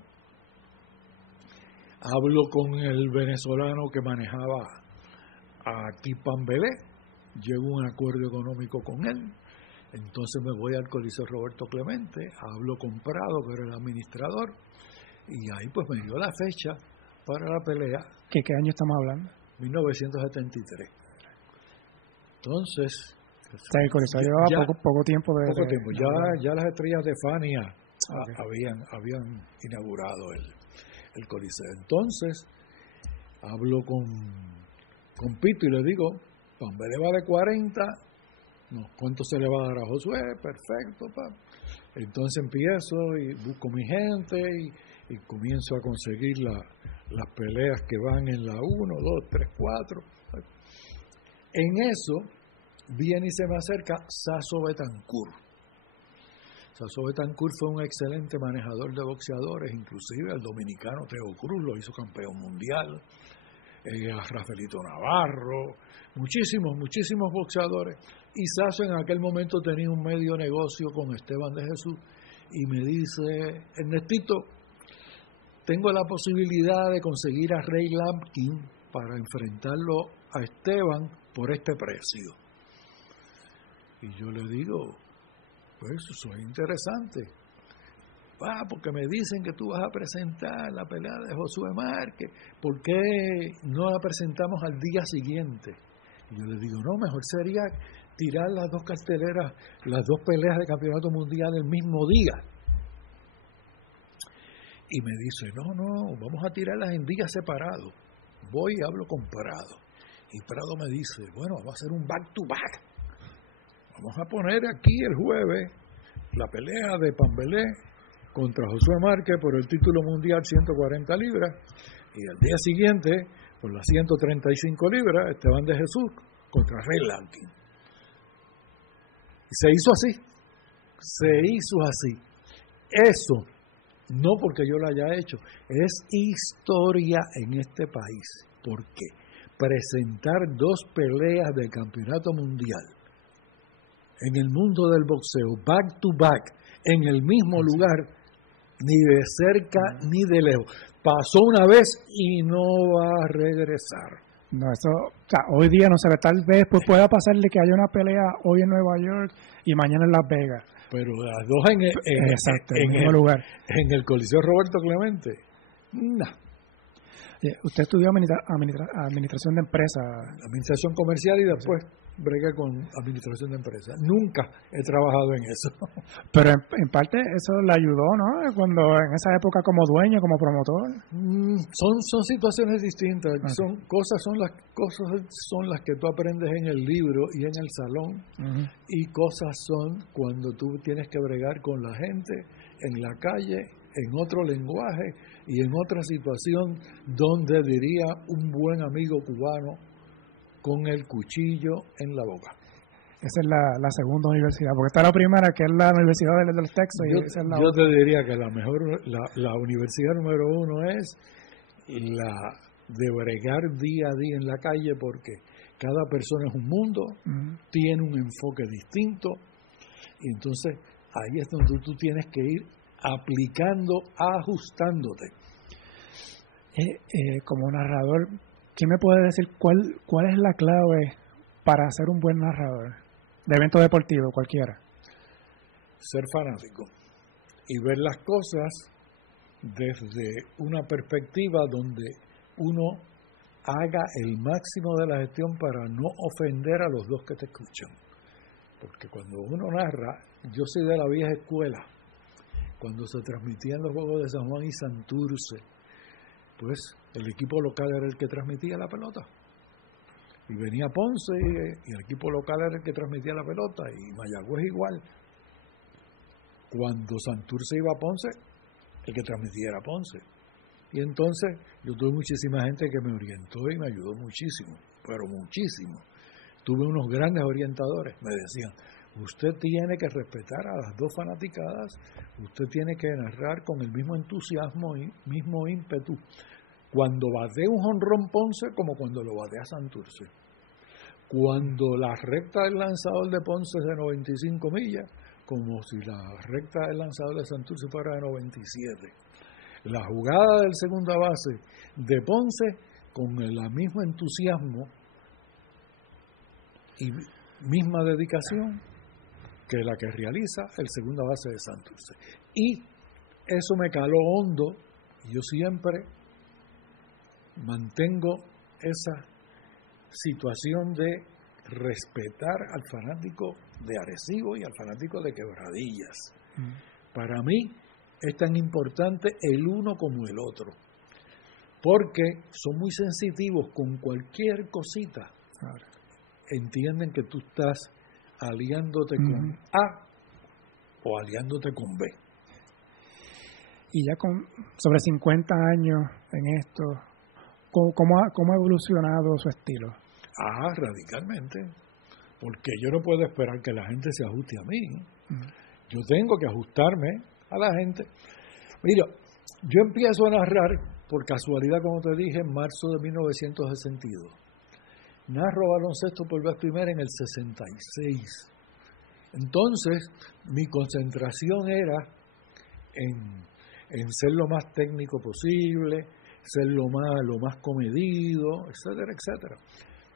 Hablo con el venezolano que manejaba aquí Pambelé, llego a un acuerdo económico con él, entonces me voy al Coliseo Roberto Clemente, hablo con Prado, que era el administrador, y ahí pues me dio la fecha para la pelea. ¿Qué año estamos hablando? 1973. Entonces, o sea, el Coliseo llevaba poco tiempo. Poco tiempo, ya las estrellas de Fania habían inaugurado el Coliseo. Entonces, hablo con Pito y le digo, Pambelé va de 40, ¿cuánto se le va a dar a Josué? Perfecto, Entonces empiezo y busco mi gente y comienzo a conseguir las peleas que van en la 1, 2, 3, 4. En eso, viene y se me acerca Saso Betancourt. Saso Betancourt fue un excelente manejador de boxeadores, inclusive el dominicano Teo Cruz lo hizo campeón mundial, a Rafaelito Navarro, muchísimos boxeadores. Y Saso en aquel momento tenía un medio negocio con Esteban de Jesús y me dice, Ernestito, tengo la posibilidad de conseguir a Ray Lampkin para enfrentarlo a Esteban por este precio. Y yo le digo, pues eso es interesante. Porque me dicen que tú vas a presentar la pelea de Josué Márquez. ¿Por qué no la presentamos al día siguiente? Y yo le digo, no, mejor sería tirar las dos carteleras, las dos peleas de campeonato mundial el mismo día. Y me dice, no, vamos a tirarlas en días separados. Voy y hablo con Prado. Y Prado me dice, bueno, vamos a hacer un back to back. Vamos a poner aquí el jueves la pelea de Pambelé contra Josué Márquez por el título mundial 140 libras, y al día siguiente, por las 135 libras, Esteban de Jesús contra Ray Larkin. Y se hizo así. Eso, no porque yo lo haya hecho, es historia en este país. ¿Por qué? Presentar 2 peleas del campeonato mundial en el mundo del boxeo, back to back, en el mismo lugar, ni de cerca ni de lejos. Pasó una vez y no va a regresar. No, eso, o sea, hoy día no se ve, tal vez pues pueda pasarle que haya una pelea hoy en Nueva York y mañana en Las Vegas. Pero las dos en el mismo lugar. En el Coliseo Roberto Clemente. No. Usted estudió administración de empresas. Administración comercial y después bregué con administración de empresas. Nunca he trabajado en eso. Pero en parte eso le ayudó, ¿no? Cuando en esa época como dueño, como promotor. Son situaciones distintas. Okay. Cosas son las que tú aprendes en el libro y en el salón. Uh-huh. Y cosas son cuando tú tienes que bregar con la gente en la calle, en otro lenguaje y en otra situación donde diría un buen amigo cubano, con el cuchillo en la boca. Esa es la segunda universidad, porque está la primera, que es la Universidad del Texas. Yo te diría que la universidad número 1 es la de bregar día a día en la calle, porque cada persona es un mundo, uh-huh. Tiene un enfoque distinto, y entonces ahí es donde tú tienes que ir aplicando, ajustándote. Como narrador, ¿quién me puede decir cuál es la clave para ser un buen narrador de evento deportivo cualquiera? Ser fanático y ver las cosas desde una perspectiva donde uno haga el máximo de la gestión para no ofender a los dos que te escuchan. Porque cuando uno narra, yo soy de la vieja escuela, cuando se transmitían los juegos de San Juan y Santurce, pues el equipo local era el que transmitía la pelota. Y venía Ponce y el equipo local era el que transmitía la pelota, y Mayagüez igual. Cuando Santurce iba a Ponce, el que transmitía era Ponce. Y entonces yo tuve muchísima gente que me orientó y me ayudó muchísimo, pero muchísimo. Tuve unos grandes orientadores, me decían, usted tiene que respetar a las dos fanaticadas, usted tiene que narrar con el mismo entusiasmo y mismo ímpetu cuando batea un jonrón Ponce como cuando lo batea Santurce. Cuando la recta del lanzador de Ponce es de 95 millas, como si la recta del lanzador de Santurce fuera de 97. La jugada del segunda base de Ponce con el mismo entusiasmo y misma dedicación que la que realiza el segunda base de Santurce. Y eso me caló hondo, y yo siempre mantengo esa situación de respetar al fanático de Arecibo y al fanático de Quebradillas. Para mí es tan importante el uno como el otro, porque son muy sensitivos con cualquier cosita. Entienden que tú estás aliándote con A o aliándote con B. Y ya con sobre 50 años en esto, ¿cómo ha evolucionado su estilo? Radicalmente, porque yo no puedo esperar que la gente se ajuste a mí. Yo tengo que ajustarme a la gente. Mira, yo empiezo a narrar, por casualidad, como te dije, en marzo de 1962. Narro baloncesto por vez primera en el 66. Entonces, mi concentración era en ser lo más técnico posible, ser lo más comedido, etcétera, etcétera.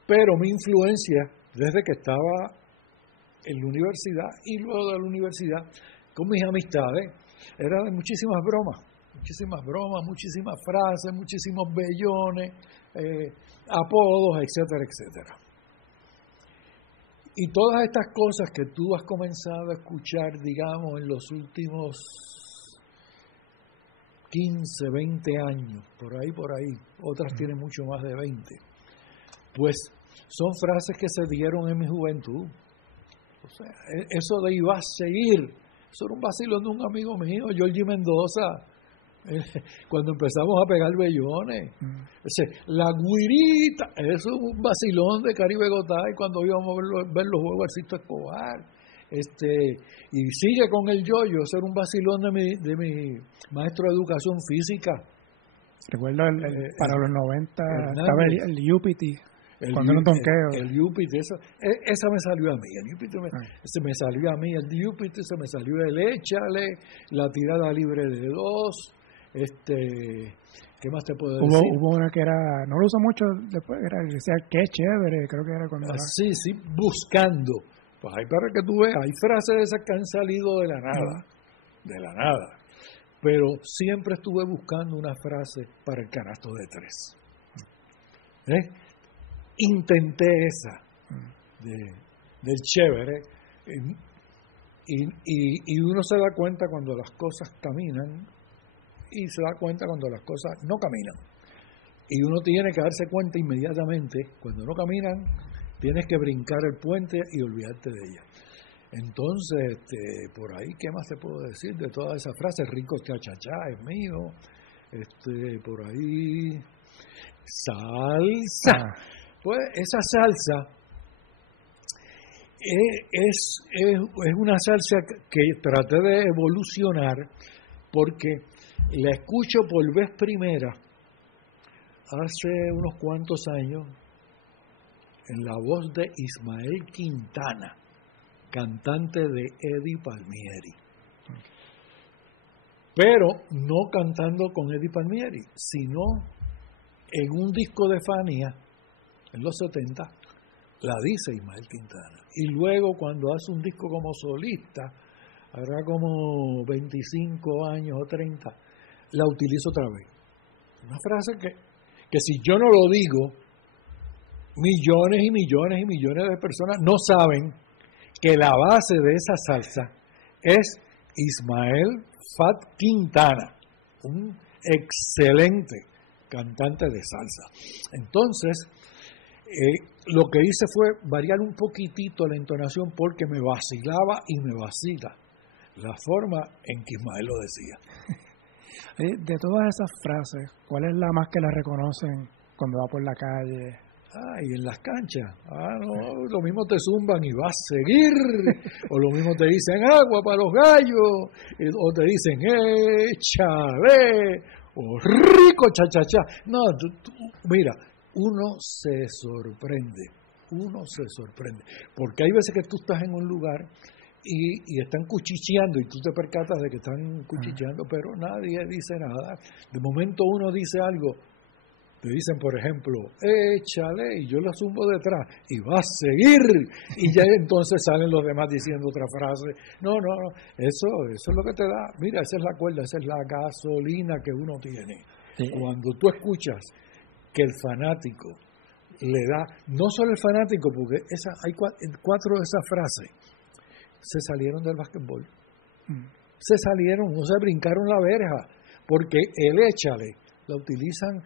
Pero mi influencia, desde que estaba en la universidad y luego de la universidad, con mis amistades, era de muchísimas bromas, muchísimas frases, muchísimos bellones, apodos, etcétera, etcétera. Y todas estas cosas que tú has comenzado a escuchar, digamos, en los últimos 15, 20 años, por ahí, otras tienen mucho más de 20, pues son frases que se dieron en mi juventud. O sea, eso de iba a seguir Eso era un vacilón de un amigo mío, Georgie Mendoza, cuando empezamos a pegar bellones. La guirita, eso es un vacilón de Caribe Gotay cuando íbamos a ver los juegos de Sisto Escobar. Y sigue con el yoyo, eso era un vacilón de mi maestro de educación física. Recuerdo para los 90 estaba el Yupity, cuando era un tonqueo. El Yupity, esa me salió a mí, el Yupity se me salió a mí, el Yupity se me salió el échale, la tirada libre de 2, ¿qué más te puedo decir? Hubo una que era, no lo uso mucho después, era que decía qué chévere, creo que era cuando sí, buscando. Pues hay para que tú veas, hay frases de esas que han salido de la nada. Pero siempre estuve buscando una frase para el canasto de 3. Intenté esa del chévere, y uno se da cuenta cuando las cosas caminan y se da cuenta cuando las cosas no caminan. Y uno tiene que darse cuenta inmediatamente, cuando no caminan, tienes que brincar el puente y olvidarte de ella. Entonces, por ahí, ¿qué más te puedo decir de todas esas frases? Rico chachachá es mío. Por ahí, salsa. Pues esa salsa es una salsa que traté de evolucionar porque la escucho por vez primera hace unos cuantos años en la voz de Ismael Quintana, cantante de Eddie Palmieri. Pero no cantando con Eddie Palmieri, sino en un disco de Fania, en los 70, la dice Ismael Quintana. Y luego cuando hace un disco como solista, habrá como 25 años o 30, la utilizo otra vez. Una frase que si yo no lo digo, millones y millones y millones de personas no saben que la base de esa salsa es Ismael Fat Quintana, un excelente cantante de salsa. Entonces, lo que hice fue variar un poquitito la entonación porque me vacilaba y me vacila la forma en que Ismael lo decía. De todas esas frases, ¿cuál es la más que la reconocen cuando va por la calle? Y en las canchas, no, lo mismo te zumban y vas a seguir, o lo mismo te dicen agua para los gallos, o te dicen échale, o rico cha-cha-cha. No, mira, uno se sorprende, porque hay veces que tú estás en un lugar y están cuchicheando y tú te percatas de que están cuchicheando, pero nadie dice nada. De momento uno dice algo. Te dicen, por ejemplo, échale, y yo lo zumbo detrás, y va a seguir, y ya entonces salen los demás diciendo otra frase. No, eso es lo que te da. Mira, esa es la cuerda, esa es la gasolina que uno tiene. Sí. Cuando tú escuchas que el fanático le da, no solo el fanático, porque hay 4 de esas frases, se salieron del básquetbol. Se salieron, no se brincaron la verja, porque el échale la utilizan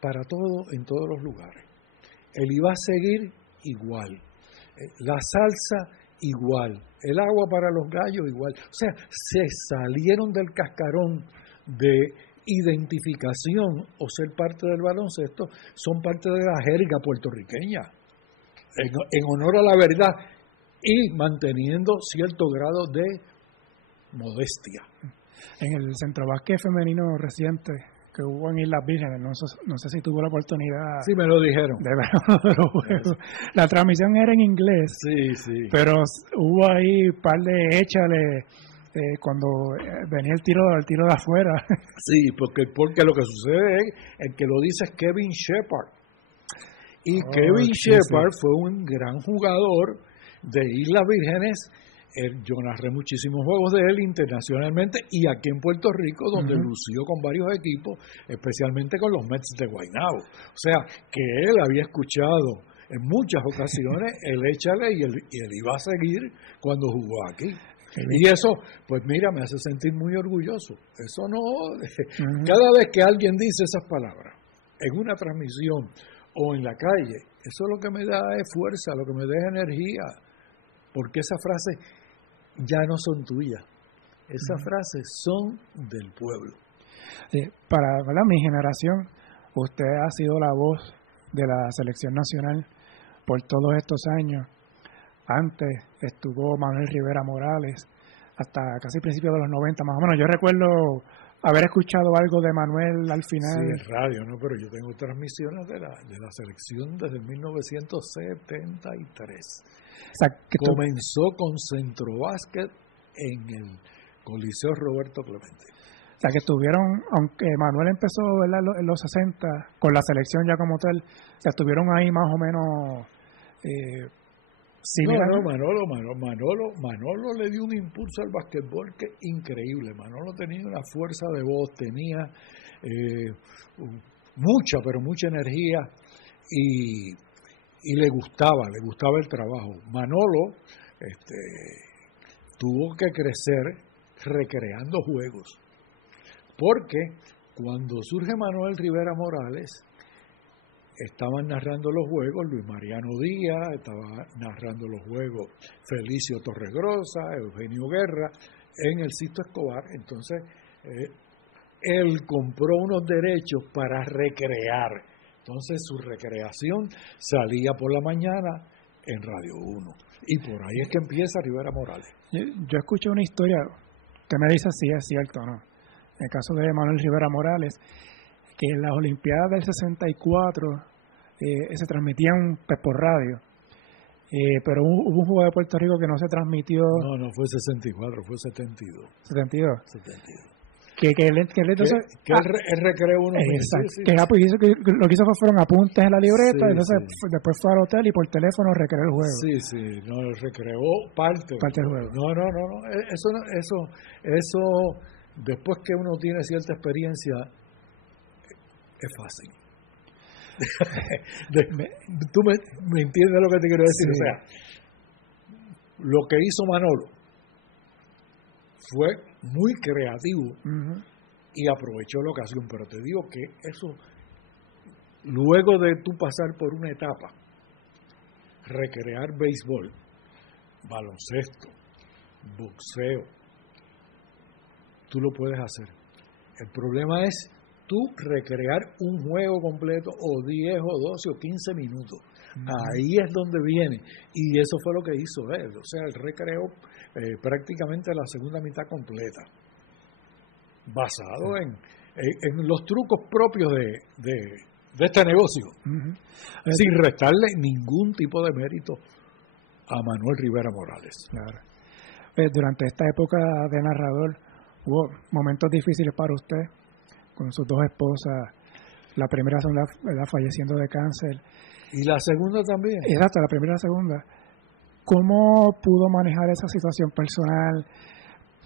para todo, en todos los lugares. El iba a seguir igual. La salsa igual. El agua para los gallos igual. O sea, se salieron del cascarón de identificación o ser parte del baloncesto, son parte de la jerga puertorriqueña. En honor a la verdad y manteniendo cierto grado de modestia. En el centrobásquet femenino reciente que hubo en Islas Vírgenes, no sé si tuvo la oportunidad. Sí, me lo dijeron. De verlo. La transmisión era en inglés. Sí. Pero hubo ahí un par de échale cuando venía el tiro de afuera. Sí, porque lo que sucede es, el que lo dice es Kevin Shepard. Y Kevin Shepard fue un gran jugador de Islas Vírgenes. Yo narré muchísimos juegos de él internacionalmente y aquí en Puerto Rico, donde lució con varios equipos, especialmente con los Mets de Guaynabo. O sea, que él había escuchado en muchas ocasiones el échale y el iba a seguir cuando jugó aquí. Y eso, pues mira, me hace sentir muy orgulloso. Eso no... Cada vez que alguien dice esas palabras en una transmisión o en la calle, eso lo que me da es fuerza, lo que me da es energía, porque esas frases ya no son tuyas. Esas frases son del pueblo. Para, ¿verdad?, mi generación, usted ha sido la voz de la selección nacional por todos estos años. Antes estuvo Manuel Rivera Morales, hasta casi principios de los 90 más o menos. Yo recuerdo haber escuchado algo de Manuel al final. Sí, en radio, ¿no? Pero yo tengo transmisiones de la selección desde 1973. O sea, que comenzó con Centro Básquet en el Coliseo Roberto Clemente. O sea, que estuvieron, aunque Manuel empezó, ¿verdad?, en los 60, con la selección ya como tal, o sea, estuvieron ahí más o menos... Manolo le dio un impulso al basquetbol que increíble. Manolo tenía una fuerza de voz, tenía mucha energía y le gustaba el trabajo. Manolo tuvo que crecer recreando juegos, porque cuando surge Manuel Rivera Morales, estaban narrando los juegos Luis Mariano Díaz, estaba narrando los juegos Felicio Torregrosa, Eugenio Guerra, en el Sisto Escobar. Entonces, él compró unos derechos para recrear. Entonces, su recreación salía por la mañana en Radio 1. Y por ahí es que empieza Rivera Morales. Yo escuché una historia que me dice si es cierto o no. En el caso de Manuel Rivera Morales, que en las Olimpiadas del 64 se transmitían por radio, pero hubo un juego de Puerto Rico que no se transmitió. No fue 64, fue 72. 72. 72. Que él recreó unos exacto, sí. Que lo que hizo fueron apuntes en la libreta, sí, entonces sí. Después fue al hotel y por teléfono recreó el juego. Sí, no, recreó parte del juego. No, eso después que uno tiene cierta experiencia es fácil. Tú me entiendes lo que te quiero decir. Sí. O sea, lo que hizo Manolo fue muy creativo y aprovechó la ocasión, pero te digo que eso, luego de tú pasar por una etapa, recrear béisbol, baloncesto, boxeo, tú lo puedes hacer. El problema es tú recrear un juego completo o 10 o 12 o 15 minutos. Ahí es donde viene. Y eso fue lo que hizo él. O sea, él recreó prácticamente la segunda mitad completa, basado en los trucos propios de este negocio, sin restarle ningún tipo de mérito a Manuel Rivera Morales. Claro. Durante esta época de narrador, hubo momentos difíciles para usted, con sus dos esposas, la primera falleciendo de cáncer. Y la segunda también. Exacto, la primera y la segunda. ¿Cómo pudo manejar esa situación personal,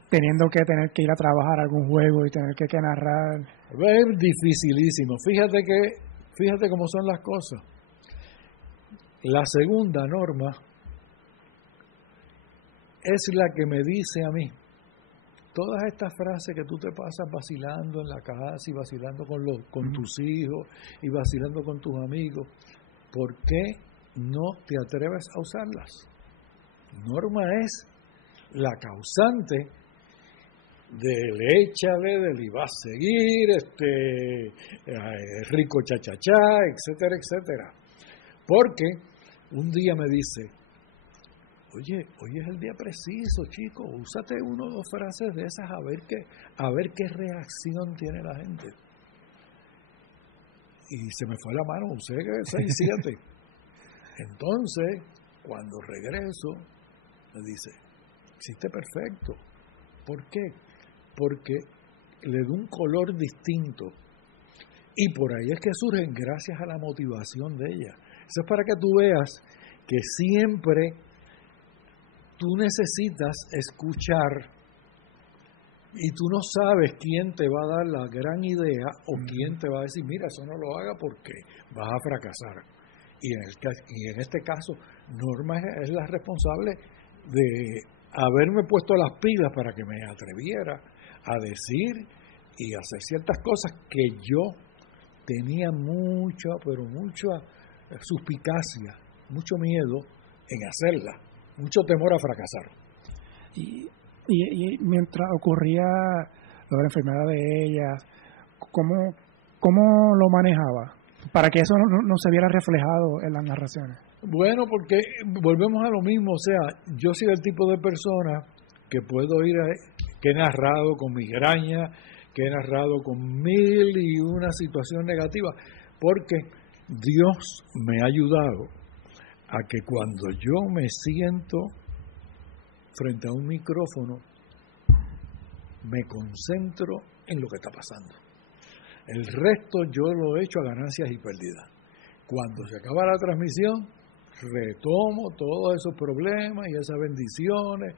teniendo que tener que ir a trabajar algún juego y tener que narrar? Es dificilísimo. Fíjate cómo son las cosas. La segunda, Norma, es la que me dice a mí todas estas frases que tú te pasas vacilando en la casa y vacilando con tus hijos y vacilando con tus amigos. ¿Por qué no te atreves a usarlas? Norma es la causante del échale, del iba a seguir, rico chachachá, etcétera, etcétera. Porque un día me dice, oye, hoy es el día preciso, chico, úsate 1 o 2 frases de esas a ver qué reacción tiene la gente. Y se me fue la mano, usé 6, 7. Entonces, cuando regreso, me dice, hiciste perfecto. ¿Por qué? Porque le da un color distinto. Y por ahí es que surgen gracias a la motivación de ella. Eso es para que tú veas que siempre tú necesitas escuchar y tú no sabes quién te va a dar la gran idea o quién te va a decir, mira, eso no lo haga porque vas a fracasar. Y en este caso, Norma es la responsable de haberme puesto las pilas para que me atreviera a decir y hacer ciertas cosas que yo tenía mucha suspicacia, mucho miedo en hacerlas, mucho temor a fracasar. Y Y mientras ocurría lo de la enfermedad de ella, ¿cómo lo manejaba? Para que eso no se viera reflejado en las narraciones. Bueno, porque volvemos a lo mismo, o sea, yo soy el tipo de persona que puedo que he narrado con migraña, que he narrado con 1001 situación negativa, porque Dios me ha ayudado a que cuando yo me siento frente a un micrófono, me concentro en lo que está pasando. El resto yo lo he hecho a ganancias y pérdidas. Cuando se acaba la transmisión, retomo todos esos problemas y esas bendiciones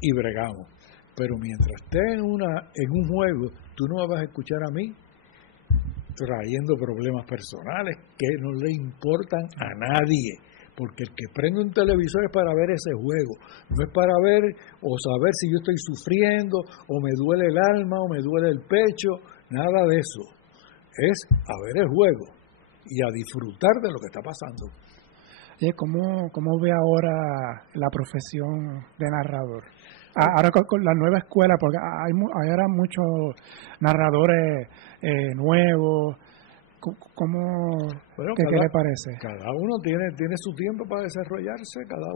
y bregamos. Pero mientras esté en un juego, tú no me vas a escuchar a mí trayendo problemas personales que no le importan a nadie. Porque el que prende un televisor es para ver ese juego, no es para ver o saber si yo estoy sufriendo o me duele el alma o me duele el pecho, nada de eso. Es a ver el juego y a disfrutar de lo que está pasando. ¿Cómo ve ahora la profesión de narrador? Ahora con la nueva escuela, porque hay ahora muchos narradores nuevos. ¿Qué le parece? Cada uno tiene su tiempo para desarrollarse, cada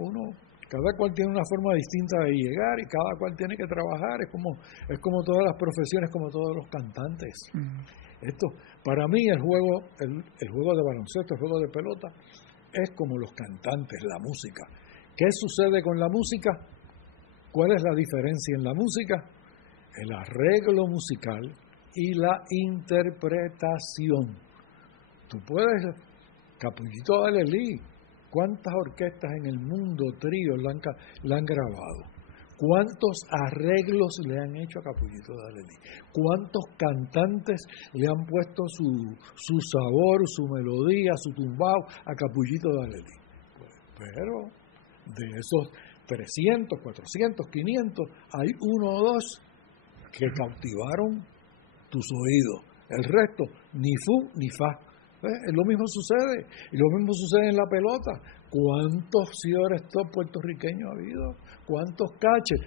cual tiene una forma distinta de llegar y cada cual tiene que trabajar. Es como todas las profesiones, como todos los cantantes. Esto, para mí el juego de baloncesto, el juego de pelota, es como los cantantes, la música. ¿Qué sucede con la música? ¿Cuál es la diferencia en la música? El arreglo musical y la interpretación. Tú puedes, Capullito de Alelí, ¿cuántas orquestas en el mundo, tríos, la han grabado? ¿Cuántos arreglos le han hecho a Capullito de Alelí? ¿Cuántos cantantes le han puesto su sabor, su melodía, su tumbao a Capullito de Alelí? Pero de esos 300, 400, 500, hay uno o dos que cautivaron tus oídos. El resto, ni fu ni fa. Lo mismo sucede, y lo mismo sucede en la pelota. ¿Cuántos shortstop puertorriqueños ha habido? ¿Cuántos catches?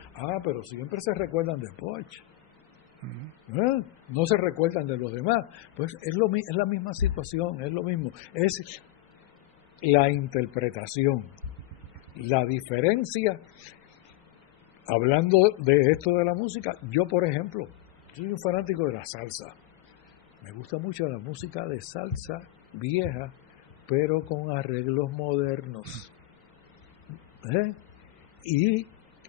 Pero siempre se recuerdan de Poch. No se recuerdan de los demás. Pues es la misma situación, es lo mismo. Es la interpretación. La diferencia, hablando de esto de la música, yo por ejemplo, soy un fanático de la salsa. Me gusta mucho la música de salsa vieja, pero con arreglos modernos. Y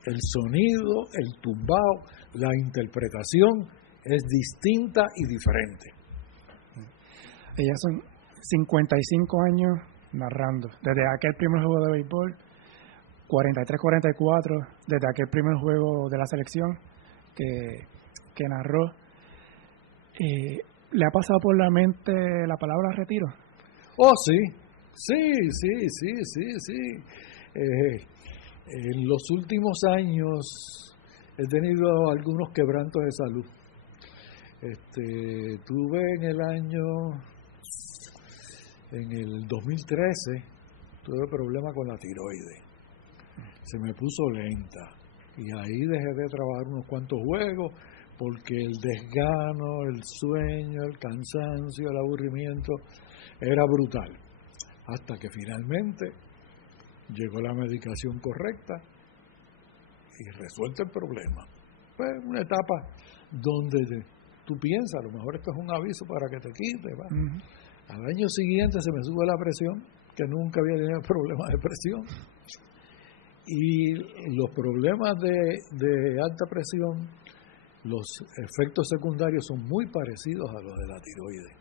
el sonido, el tumbao, la interpretación es distinta y diferente. Ellas son 55 años narrando. Desde aquel primer juego de béisbol, 43-44, desde aquel primer juego de la selección que narró. ¿Le ha pasado por la mente la palabra retiro? Oh, sí. En los últimos años he tenido algunos quebrantos de salud. Tuve en el 2013, tuve problemas con la tiroides. Se me puso lenta y ahí dejé de trabajar unos cuantos juegos porque el desgano, el sueño, el cansancio, el aburrimiento era brutal. Hasta que finalmente llegó la medicación correcta y resuelto el problema. Fue una etapa donde tú piensas, a lo mejor esto es un aviso para que te quites. Al año siguiente se me sube la presión, que nunca había tenido problemas de presión. Y los problemas de alta presión, los efectos secundarios son muy parecidos a los de la tiroides.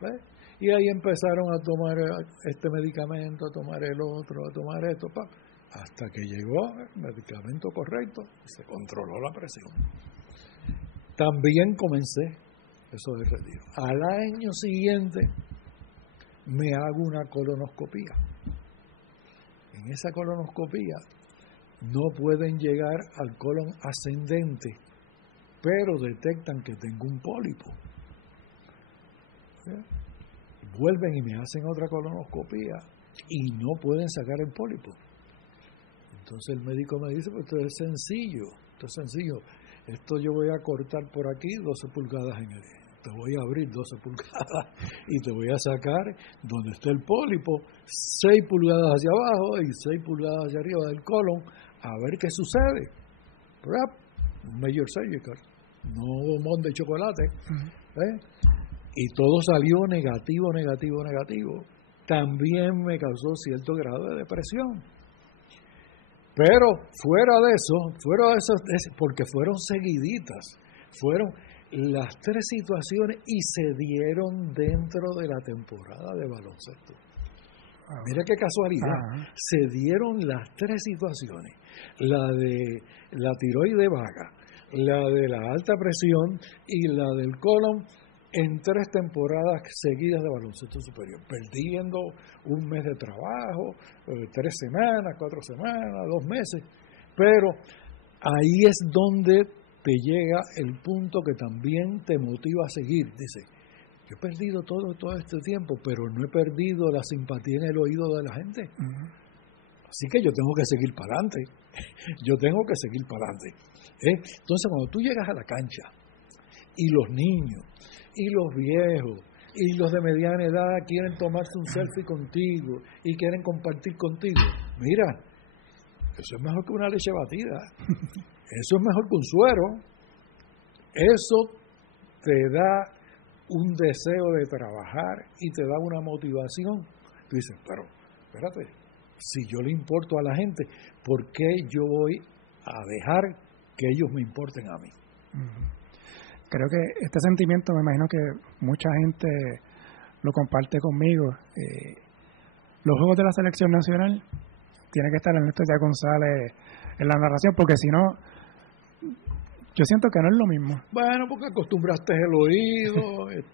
¿Ves? Y ahí empezaron a tomar este medicamento, a tomar el otro, a tomar esto, hasta que llegó el medicamento correcto y se controló la presión. También comencé eso de retiro. Al año siguiente me hago una colonoscopía. En esa colonoscopía no pueden llegar al colon ascendente, pero detectan que tengo un pólipo. ¿Sí? Vuelven y me hacen otra colonoscopía y no pueden sacar el pólipo. Entonces el médico me dice, pues esto es sencillo. Esto yo voy a cortar por aquí 12 pulgadas en el... Te voy a abrir 12 pulgadas y te voy a sacar donde esté el pólipo, 6 pulgadas hacia abajo y 6 pulgadas hacia arriba del colon, a ver qué sucede. Un major surgical, no bombón de chocolate. Y todo salió negativo. También me causó cierto grado de depresión. Pero fuera de eso, porque fueron seguiditas, fueron las 3 situaciones y se dieron dentro de la temporada de baloncesto. Mira qué casualidad. Se dieron las 3 situaciones. La de la tiroide vaga, la de la alta presión y la del colon en 3 temporadas seguidas de baloncesto superior, perdiendo un mes de trabajo, 3 semanas, 4 semanas, 2 meses. Pero ahí es donde te llega el punto que también te motiva a seguir. Dice, yo he perdido todo este tiempo, pero no he perdido la simpatía en el oído de la gente. Así que yo tengo que seguir para adelante. Entonces, cuando tú llegas a la cancha y los niños y los viejos y los de mediana edad quieren tomarse un selfie contigo y quieren compartir contigo, mira, eso es mejor que una leche batida. Eso es mejor que un suero. Eso te da un deseo de trabajar y te da una motivación. Tú dices, pero espérate, si yo le importo a la gente, ¿por qué yo voy a dejar que ellos me importen a mí? Creo que este sentimiento, me imagino que mucha gente lo comparte conmigo. Los juegos de la selección nacional tiene que estar Ernesto Díaz González en la narración, porque si no, yo siento que no es lo mismo. Bueno, porque acostumbraste el oído, es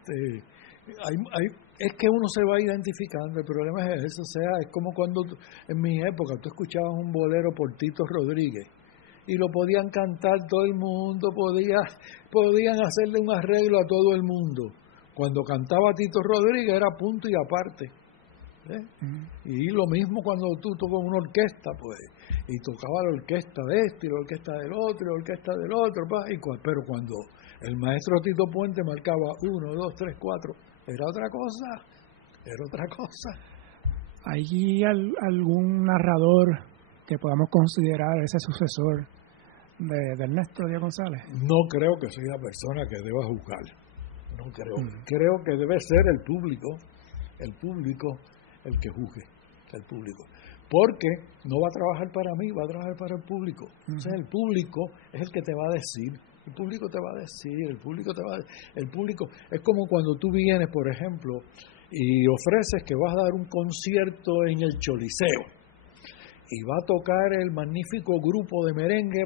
que uno se va identificando. El problema es eso, o sea, es como cuando en mi época tú escuchabas un bolero por Tito Rodríguez y lo podían cantar todo el mundo, podían hacerle un arreglo a todo el mundo. Cuando cantaba Tito Rodríguez era punto y aparte. Y lo mismo cuando tú tocas una orquesta, pues, y tocaba la orquesta de este, y la orquesta del otro, y la orquesta del otro, pero cuando el maestro Tito Puente marcaba 1, 2, 3, 4, era otra cosa. ¿Hay algún narrador que podamos considerar ese sucesor de Ernesto Díaz González? No creo que sea la persona que deba juzgar. No creo. Creo que debe ser el público el que juzgue, el público. Porque no va a trabajar para mí, va a trabajar para el público. Entonces el público es el que te va a decir. El público es como cuando tú vienes, por ejemplo, y ofreces que vas a dar un concierto en el Choliseo y va a tocar el magnífico grupo de merengue,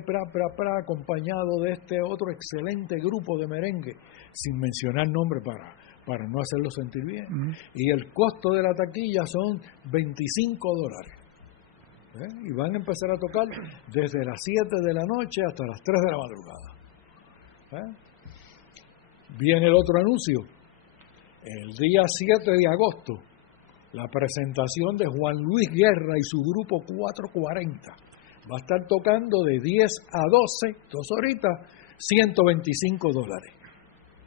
acompañado de este otro excelente grupo de merengue, sin mencionar nombre para no hacerlo sentir bien. Y el costo de la taquilla son $25. Y van a empezar a tocar desde las 7 de la noche hasta las 3 de la madrugada. Viene el otro anuncio. El día 7 de agosto, la presentación de Juan Luis Guerra y su grupo 440. Va a estar tocando de 10 a 12, 2 horitas, $125.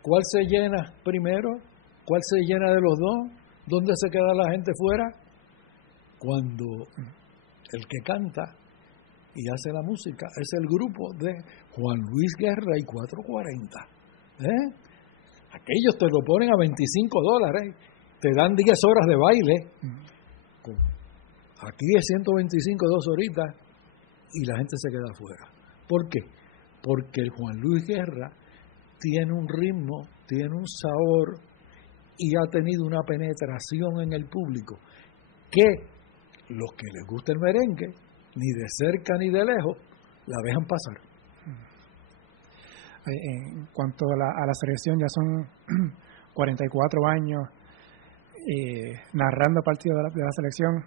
¿Cuál se llena primero? ¿Cuál se llena de los dos? ¿Dónde se queda la gente fuera? Cuando el que canta y hace la música es el grupo de Juan Luis Guerra y 440. Aquellos te lo ponen a $25, te dan 10 horas de baile. Aquí es 125, 2 horitas, y la gente se queda afuera. ¿Por qué? Porque el Juan Luis Guerra tiene un ritmo, tiene un sabor y ha tenido una penetración en el público que los que les gusta el merengue, ni de cerca ni de lejos, la dejan pasar. En cuanto a la selección, ya son 44 años narrando partidos de la selección.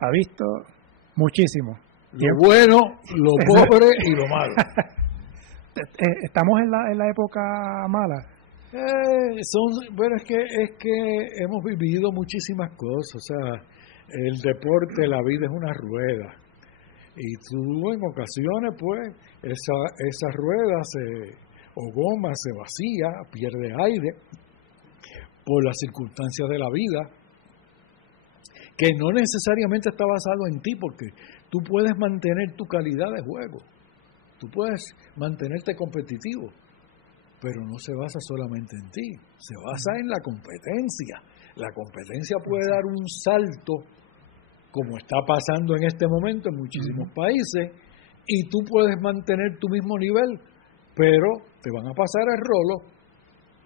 Ha visto muchísimo. Lo bueno, lo pobre y lo malo. ¿Estamos en la época mala? Bueno, es que hemos vivido muchísimas cosas. O sea, el deporte, la vida es una rueda. y tú en ocasiones pues esa rueda o goma se vacía, pierde aire por las circunstancias de la vida, que no necesariamente está basado en ti, porque tú puedes mantener tu calidad de juego, tú puedes mantenerte competitivo, pero no se basa solamente en ti, se basa en la competencia. La competencia puede dar un salto, como está pasando en este momento en muchísimos países, y tú puedes mantener tu mismo nivel, pero te van a pasar el rolo,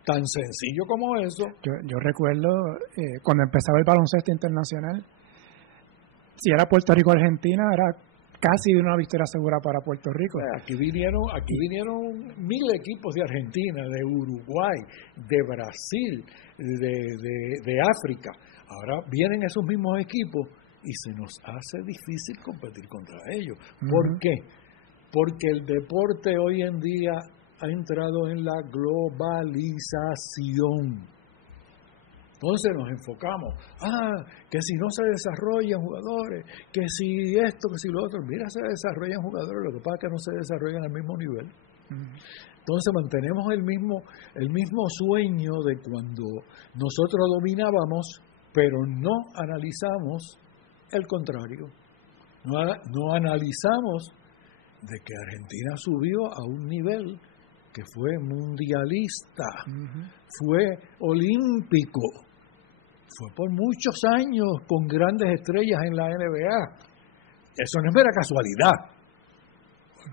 tan sencillo como eso. Yo recuerdo cuando empezaba el baloncesto internacional, si era Puerto Rico o Argentina, era casi una victoria segura para Puerto Rico. Aquí vinieron 1000 equipos de Argentina, de Uruguay, de Brasil, de África. Ahora vienen esos mismos equipos y se nos hace difícil competir contra ellos. ¿Por qué? Porque el deporte hoy en día ha entrado en la globalización. Entonces nos enfocamos, que si no se desarrollan jugadores, que si esto, que si lo otro. Mira, se desarrollan jugadores, lo que pasa es que no se desarrollan al mismo nivel. Entonces mantenemos el mismo sueño de cuando nosotros dominábamos, pero no analizamos el contrario. No analizamos de que Argentina subió a un nivel que fue mundialista, fue olímpico, fue por muchos años con grandes estrellas en la NBA. Eso no es mera casualidad.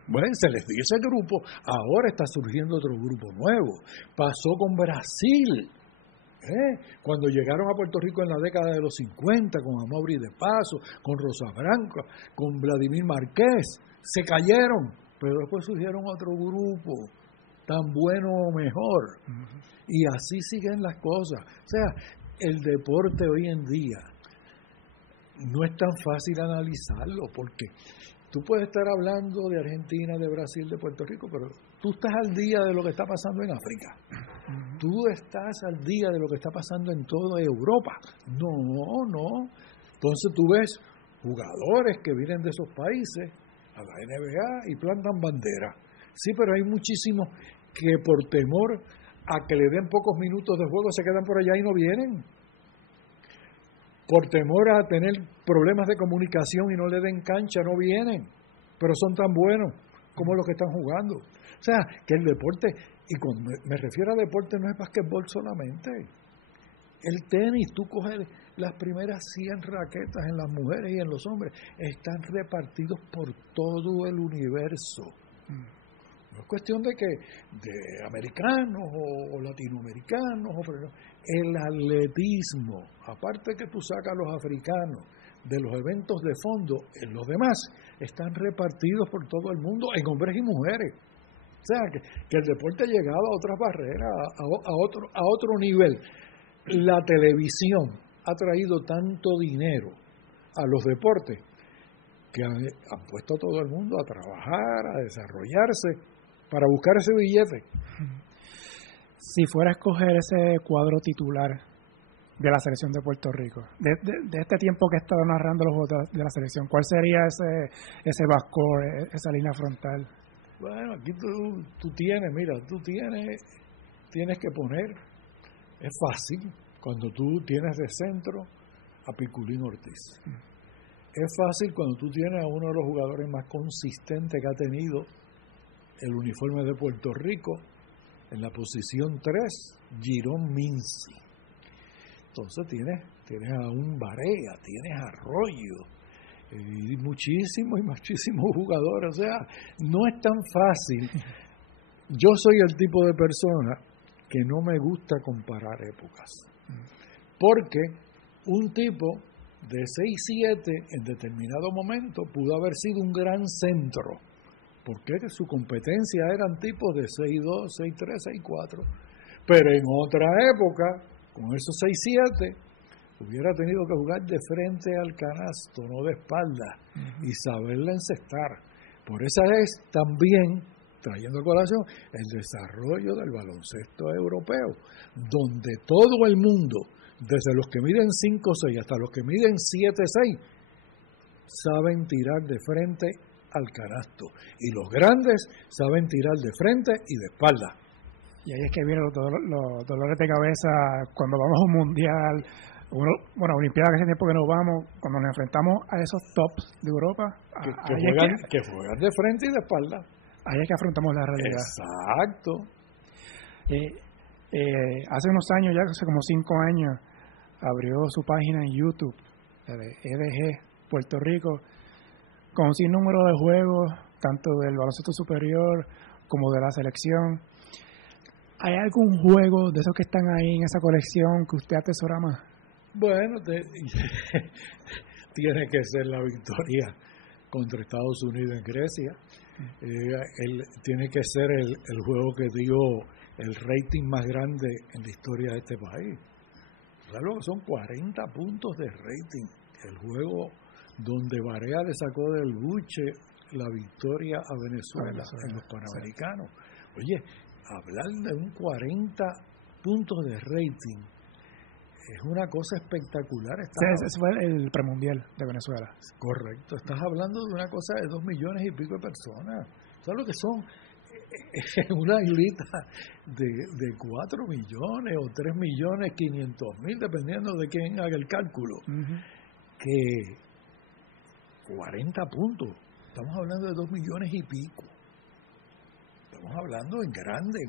Bueno, se les dio ese grupo, ahora está surgiendo otro grupo nuevo. Pasó con Brasil, cuando llegaron a Puerto Rico en la década de los 50, con Amaury de Paso, con Rosa Branca, con Vladimir Márquez, se cayeron, pero después surgieron otro grupo, tan bueno o mejor. Y así siguen las cosas. O sea, el deporte hoy en día no es tan fácil analizarlo, porque tú puedes estar hablando de Argentina, de Brasil, de Puerto Rico, pero tú estás al día de lo que está pasando en África. Tú estás al día de lo que está pasando en toda Europa. No. Entonces tú ves jugadores que vienen de esos países a la NBA y plantan bandera. Sí, pero hay muchísimos que por temor a que le den pocos minutos de juego se quedan por allá y no vienen. Por temor a tener problemas de comunicación y no le den cancha, no vienen. Pero son tan buenos como los que están jugando. O sea, que el deporte, y cuando me refiero a deporte, no es basquetbol solamente. El tenis, tú coges las primeras 100 raquetas en las mujeres y en los hombres, están repartidos por todo el universo. No es cuestión de americanos o latinoamericanos, el atletismo, aparte que tú sacas a los africanos de los eventos de fondo, en los demás están repartidos por todo el mundo, en hombres y mujeres. O sea, que el deporte ha llegado a otras barreras, a otro nivel. La televisión ha traído tanto dinero a los deportes que han puesto a todo el mundo a trabajar, a desarrollarse, para buscar ese billete. Si fuera a escoger ese cuadro titular de la selección de Puerto Rico, de este tiempo que he estado narrando los juegos de la selección, ¿cuál sería ese backcourt, esa línea frontal? Bueno, aquí tú tienes que poner, es fácil, cuando tú tienes de centro a Piculín Ortiz. Es fácil cuando tú tienes a uno de los jugadores más consistentes que ha tenido el uniforme de Puerto Rico, en la posición 3, Girón Minci. Entonces tienes a un Barea, tienes a Arroyo, y muchísimos jugadores. O sea, no es tan fácil. Yo soy el tipo de persona que no me gusta comparar épocas, porque un tipo de 6'7" en determinado momento pudo haber sido un gran centro, porque su competencia eran tipos de 6'2", 6'3", 6'4", pero en otra época, con esos 6'7", hubiera tenido que jugar de frente al canasto, no de espalda, y saberla encestar. Por eso es también, trayendo a colación, el desarrollo del baloncesto europeo, donde todo el mundo, desde los que miden 5'6" hasta los que miden 7'6", saben tirar de frente al canasto y los grandes saben tirar de frente y de espalda. Y ahí es que vienen los dolores de cabeza cuando vamos a un mundial, Olimpiadas, que hace tiempo que nos vamos, cuando nos enfrentamos a esos tops de Europa, que juegan de frente y de espalda. Ahí es que afrontamos la realidad. Exacto. Hace unos años, ya hace como 5 años, abrió su página en YouTube, de EDG Puerto Rico, con un sinnúmero de juegos, tanto del baloncesto superior como de la selección. ¿Hay algún juego de esos que están ahí en esa colección que usted atesora más? Bueno, tiene que ser la victoria contra Estados Unidos en Grecia. Tiene que ser el juego que dio el rating más grande en la historia de este país. ¿Sabes? Son 40 puntos de rating. El juego donde Barea le sacó del buche la victoria a Venezuela en los Panamericanos. Oye, hablar de un 40 puntos de rating es una cosa espectacular. Ese fue el premundial de Venezuela. Correcto. Estás hablando de una cosa de 2 millones y pico de personas. ¿Sabes lo que son? Una islita de 4 millones o 3 millones 500 mil, dependiendo de quién haga el cálculo. Uh-huh. Que 40 puntos. Estamos hablando de 2 millones y pico. Estamos hablando en grande,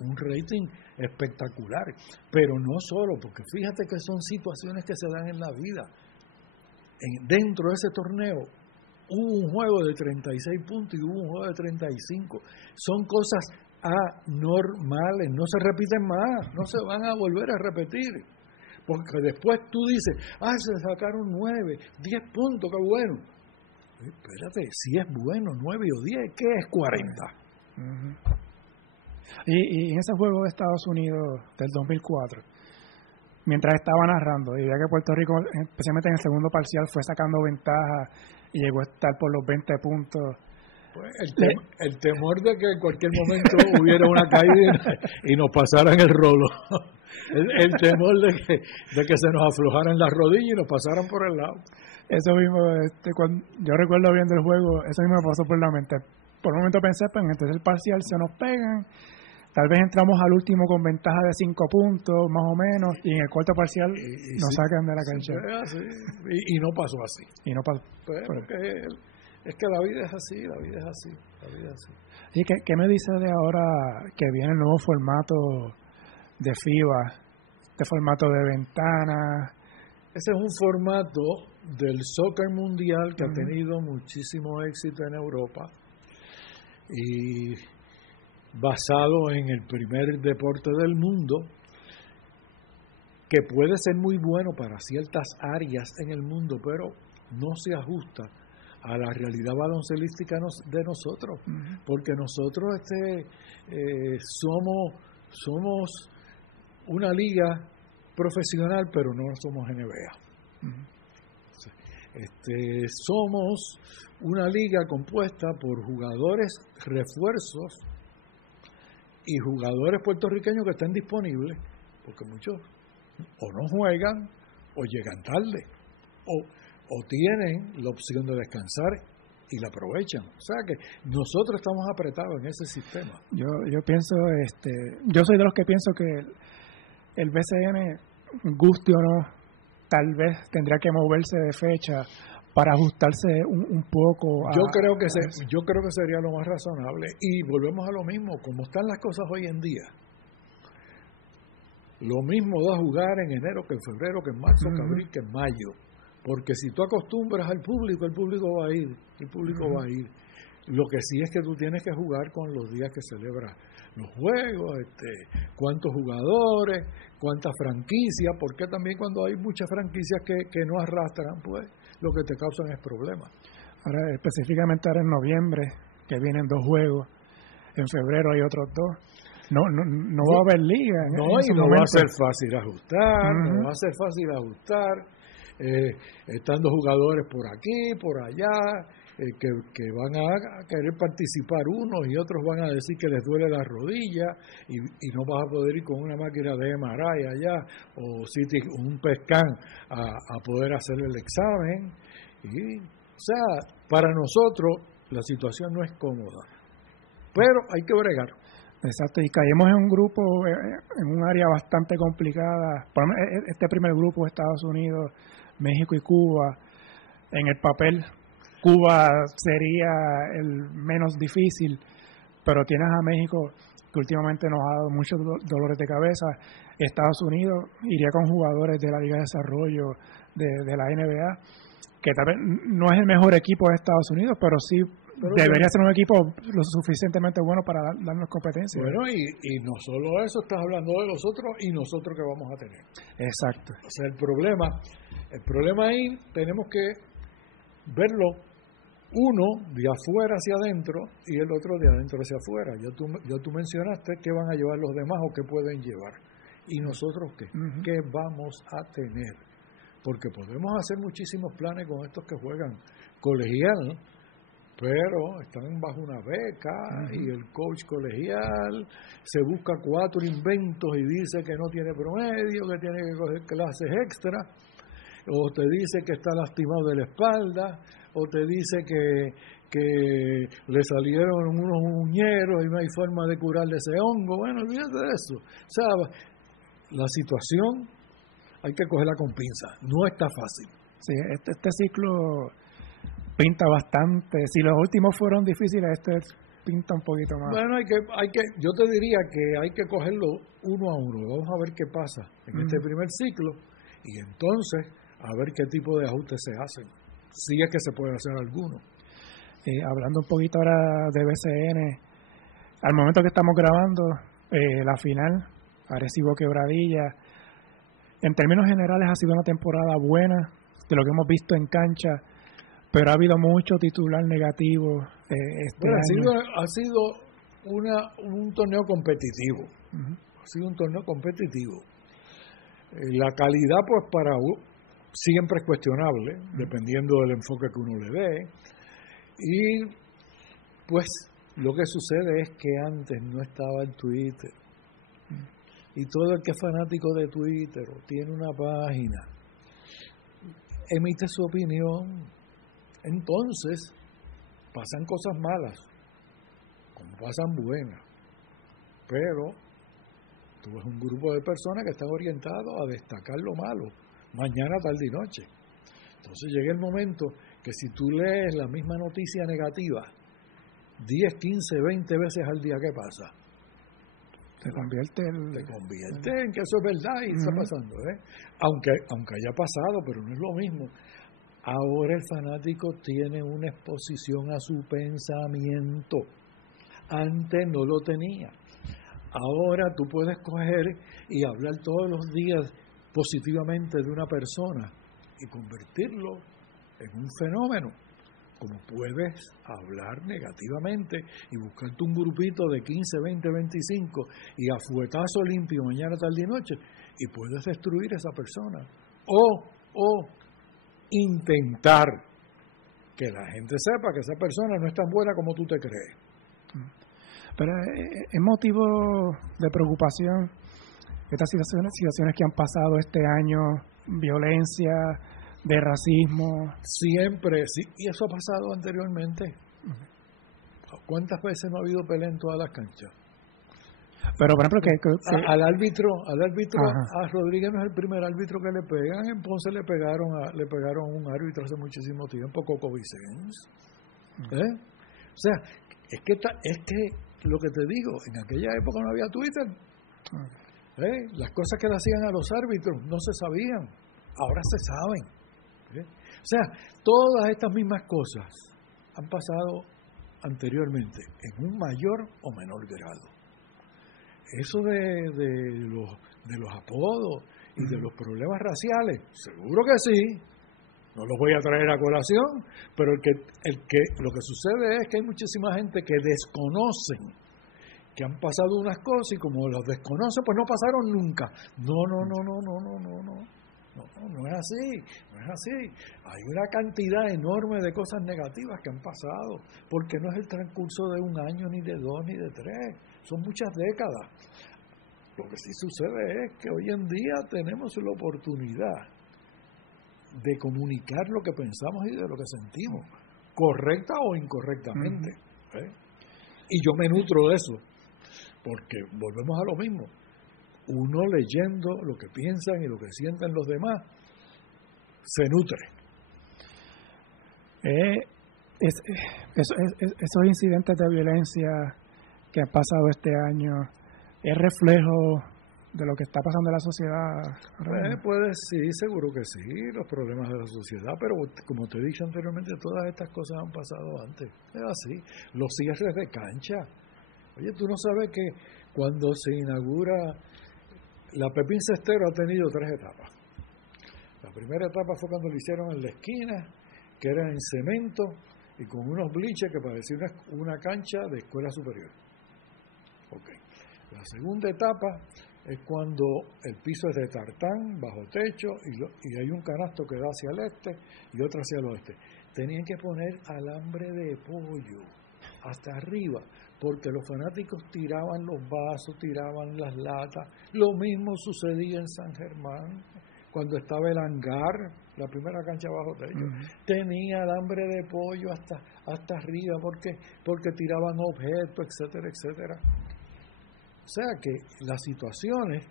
un rating espectacular, pero no solo, porque fíjate que son situaciones que se dan en la vida. Dentro de ese torneo hubo un juego de 36 puntos y hubo un juego de 35. Son cosas anormales, no se repiten más, no se van a volver a repetir. Porque después tú dices, se sacaron 9, 10 puntos, qué bueno. Espérate, si es bueno 9 o 10, ¿qué es 40? Uh-huh. Y en ese juego de Estados Unidos del 2004, mientras estaba narrando, y veía que Puerto Rico, especialmente en el segundo parcial, fue sacando ventaja y llegó a estar por los 20 puntos. Pues el temor de que en cualquier momento hubiera una caída y nos pasaran el rolo. El temor de que se nos aflojaran las rodillas y nos pasaran por el lado. Eso mismo, cuando yo recuerdo viendo el juego, eso mismo me pasó por la mente. Por un momento pensé, pues en el tercer parcial se nos pegan, tal vez entramos al último con ventaja de 5 puntos, más o menos, y en el cuarto parcial nos sacan de la cancha. Y no pasó así. Y no pasó. Pues, es que la vida es así, la vida es así. ¿Y qué me dice de ahora que viene el nuevo formato de FIBA, este formato de ventana? Ese es un formato del soccer mundial que ha tenido muchísimo éxito en Europa y basado en el primer deporte del mundo, que puede ser muy bueno para ciertas áreas en el mundo, pero no se ajusta a la realidad baloncelística de nosotros, porque nosotros somos una liga profesional, pero no somos NBA. Somos una liga compuesta por jugadores refuerzos y jugadores puertorriqueños que están disponibles, porque muchos o no juegan o llegan tarde o tienen la opción de descansar y la aprovechan. O sea que nosotros estamos apretados en ese sistema. Yo pienso, yo soy de los que pienso que el BCN, guste o no, tal vez tendría que moverse de fecha para ajustarse un poco a... Yo creo que sería lo más razonable. Y volvemos a lo mismo, como están las cosas hoy en día. Lo mismo da jugar en enero que en febrero, que en marzo, que en abril, que en mayo. Porque si tú acostumbras al público, el público va a ir. Va a ir. Lo que sí es que tú tienes que jugar con los días que celebras los juegos, cuántos jugadores, cuántas franquicias, porque también cuando hay muchas franquicias que no arrastran, pues lo que te causan es problemas. Ahora, específicamente ahora en noviembre, que vienen 2 juegos, en febrero hay otros 2. No va a haber liga. No va a ser fácil ajustar, no va a ser fácil ajustar, estando jugadores por aquí, por allá, que van a querer participar unos y otros van a decir que les duele la rodilla y no vas a poder ir con una máquina de MRI allá o un PET-scan a poder hacer el examen. Y, o sea, para nosotros la situación no es cómoda, pero hay que bregar. Exacto, y caímos en un grupo, en un área bastante complicada. Este primer grupo, Estados Unidos, México y Cuba, en el papel Cuba sería el menos difícil, pero tienes a México que últimamente nos ha dado muchos dolores de cabeza. Estados Unidos iría con jugadores de la Liga de Desarrollo, de la NBA, que tal vez no es el mejor equipo de Estados Unidos, pero sí debería ser un equipo lo suficientemente bueno para darnos competencia. Bueno, y no solo eso, estás hablando de los otros y nosotros que vamos a tener. Exacto. O sea, el problema ahí tenemos que verlo uno de afuera hacia adentro y el otro de adentro hacia afuera. Ya tú mencionaste qué van a llevar los demás o qué pueden llevar. ¿Y nosotros qué? Uh-huh. ¿Qué vamos a tener? Porque podemos hacer muchísimos planes con estos que juegan colegial, pero están bajo una beca uh-huh. y el coach colegial se busca 4 inventos y dice que no tiene promedio, que tiene que coger clases extra, o te dice que está lastimado de la espalda, o te dice que le salieron unos muñeros y no hay forma de curarle ese hongo. Bueno, olvídate de eso. O sea, la situación hay que cogerla con pinza, no está fácil. Sí, este ciclo pinta bastante. Si los últimos fueron difíciles, este pinta un poquito más. Bueno, yo te diría que hay que cogerlo uno a uno. Vamos a ver qué pasa en este primer ciclo y entonces a ver qué tipo de ajustes se hacen, si es que se puede hacer alguno. Hablando un poquito ahora de BCN, al momento que estamos grabando, la final, Arecibo-Quebradilla, en términos generales ha sido una temporada buena, de lo que hemos visto en cancha, pero ha habido mucho titular negativo este año. Ha sido un torneo competitivo. Uh-huh. Ha sido un torneo competitivo. La calidad, pues, siempre es cuestionable, dependiendo del enfoque que uno le dé. Y, pues, lo que sucede es que antes no estaba el Twitter. Y todo el que es fanático de Twitter o tiene una página, emite su opinión. Entonces, pasan cosas malas, como pasan buenas. Pero tú ves un grupo de personas que están orientados a destacar lo malo, mañana, tarde y noche. Entonces llega el momento que si tú lees la misma noticia negativa 10, 15, 20 veces al día, ¿qué pasa? Te convierte en que eso es verdad y está pasando, aunque haya pasado, pero no es lo mismo. Ahora el fanático tiene una exposición a su pensamiento. Antes no lo tenía. Ahora tú puedes coger y hablar todos los días positivamente de una persona y convertirlo en un fenómeno. Como puedes hablar negativamente y buscarte un grupito de 15, 20, 25 y a fuetazo limpio mañana, tarde y noche, y puedes destruir a esa persona. O intentar que la gente sepa que esa persona no es tan buena como tú te crees. Pero es motivo de preocupación estas situaciones que han pasado este año, violencia, de racismo. Siempre, sí, y eso ha pasado anteriormente. ¿Cuántas veces no ha habido pelea en todas las canchas? Pero por ejemplo al árbitro a Rodríguez no es el primer árbitro que le pegan. En Ponce le pegaron a un árbitro hace muchísimo tiempo, Coco Vicens. O sea, es que lo que te digo, en aquella época no había Twitter. Las cosas que le hacían a los árbitros no se sabían, ahora se saben. O sea, todas estas mismas cosas han pasado anteriormente, en un mayor o menor grado. Eso de los apodos y de los problemas raciales, seguro que sí, no los voy a traer a colación, pero lo que sucede es que hay muchísima gente que desconocen que han pasado unas cosas y como los desconocen, pues no pasaron nunca. No. No es así, no es así. Hay una cantidad enorme de cosas negativas que han pasado, porque no es el transcurso de un año, ni de 2, ni de 3, son muchas décadas. Lo que sí sucede es que hoy en día tenemos la oportunidad de comunicar lo que pensamos y de lo que sentimos, correcta o incorrectamente. Y yo me nutro de eso, porque volvemos a lo mismo. Uno leyendo lo que piensan y lo que sienten los demás, se nutre. Esos incidentes de violencia que han pasado este año, ¿es reflejo de lo que está pasando en la sociedad? Pues sí, seguro que sí, los problemas de la sociedad, pero como te he dicho anteriormente, todas estas cosas han pasado antes. Es así, los cierres de cancha. Oye, tú no sabes que cuando se inaugura, la Pepín Cestero ha tenido 3 etapas. La primera etapa fue cuando lo hicieron en la esquina, que era en cemento y con unos bleachers que parecía una cancha de escuela superior. Okay. La segunda etapa es cuando el piso es de tartán, bajo techo, y hay un canasto que da hacia el este y otro hacia el oeste. Tenían que poner alambre de pollo hasta arriba, porque los fanáticos tiraban los vasos, tiraban las latas. Lo mismo sucedía en San Germán, cuando estaba el hangar, la primera cancha bajo techo. Tenía alambre de pollo hasta arriba, porque tiraban objetos, etcétera, etcétera. O sea que las situaciones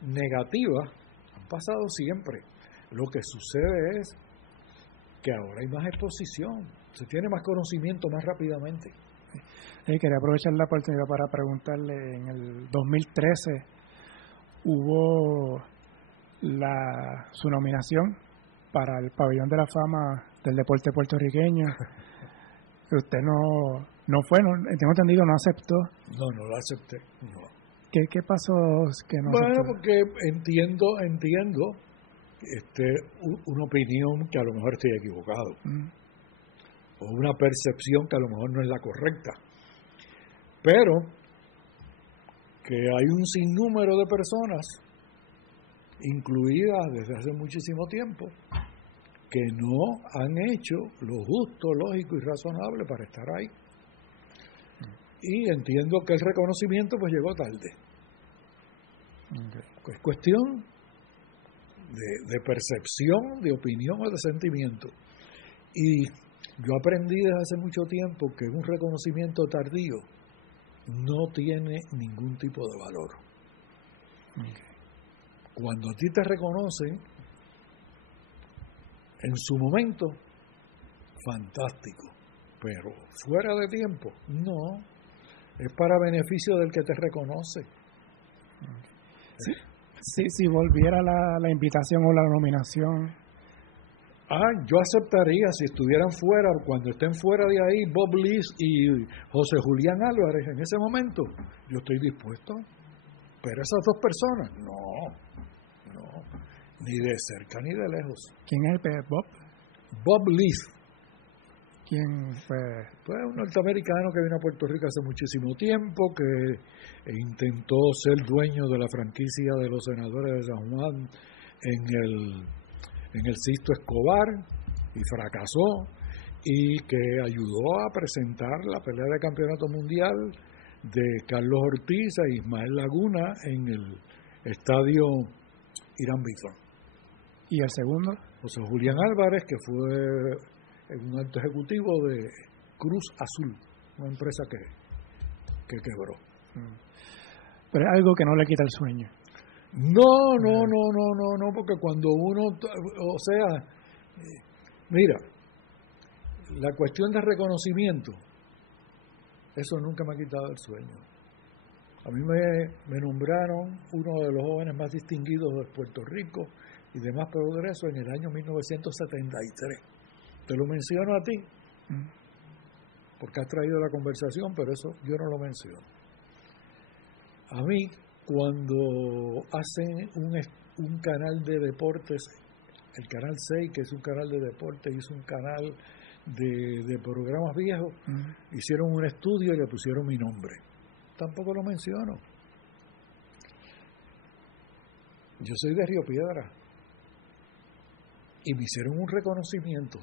negativas han pasado siempre. Lo que sucede es que ahora hay más exposición, se tiene más conocimiento más rápidamente. Quería aprovechar la oportunidad para preguntarle, en el 2013 hubo su nominación para el Pabellón de la Fama del Deporte Puertorriqueño. Usted no fue, tengo entendido, no aceptó. No lo acepté, no. ¿Qué pasó que no Bueno, aceptó? porque entiendo una opinión que a lo mejor estoy equivocado, o una percepción que a lo mejor no es la correcta, pero que hay un sinnúmero de personas, incluidas desde hace muchísimo tiempo, que no han hecho lo justo, lógico y razonable para estar ahí. Y entiendo que el reconocimiento pues llegó tarde. Es cuestión de percepción, de opinión o de sentimiento. Y yo aprendí desde hace mucho tiempo que un reconocimiento tardío no tiene ningún tipo de valor. Cuando a ti te reconocen en su momento, fantástico, pero fuera de tiempo, no, es para beneficio del que te reconoce. Si volviera la invitación o la nominación. Yo aceptaría si estuvieran fuera, cuando estén fuera de ahí Bob Liz y José Julián Álvarez en ese momento, yo estoy dispuesto, pero esas 2 personas, no, ni de cerca ni de lejos. ¿Quién es el Bob? Bob Liz. ¿Quién fue? Fue un norteamericano que vino a Puerto Rico hace muchísimo tiempo, que intentó ser dueño de la franquicia de los Senadores de San Juan en el Sisto Escobar, y fracasó, y que ayudó a presentar la pelea de campeonato mundial de Carlos Ortiz e Ismael Laguna en el estadio Irán Bithorn. ¿Y el segundo? José Julián Álvarez, que fue un alto ejecutivo de Cruz Azul, una empresa que quebró. Pero es algo que no le quita el sueño. No, porque cuando uno, o sea, mira, la cuestión de reconocimiento, eso nunca me ha quitado el sueño. A mí me nombraron uno de los jóvenes más distinguidos de Puerto Rico y de más progreso en el año 1973. Te lo menciono a ti, porque has traído la conversación, pero eso yo no lo menciono. A mí, cuando hacen un canal de deportes, el Canal 6, que es un canal de deportes, hizo un canal de programas viejos, hicieron un estudio y le pusieron mi nombre. Tampoco lo menciono. Yo soy de Río Piedra. y me hicieron un reconocimiento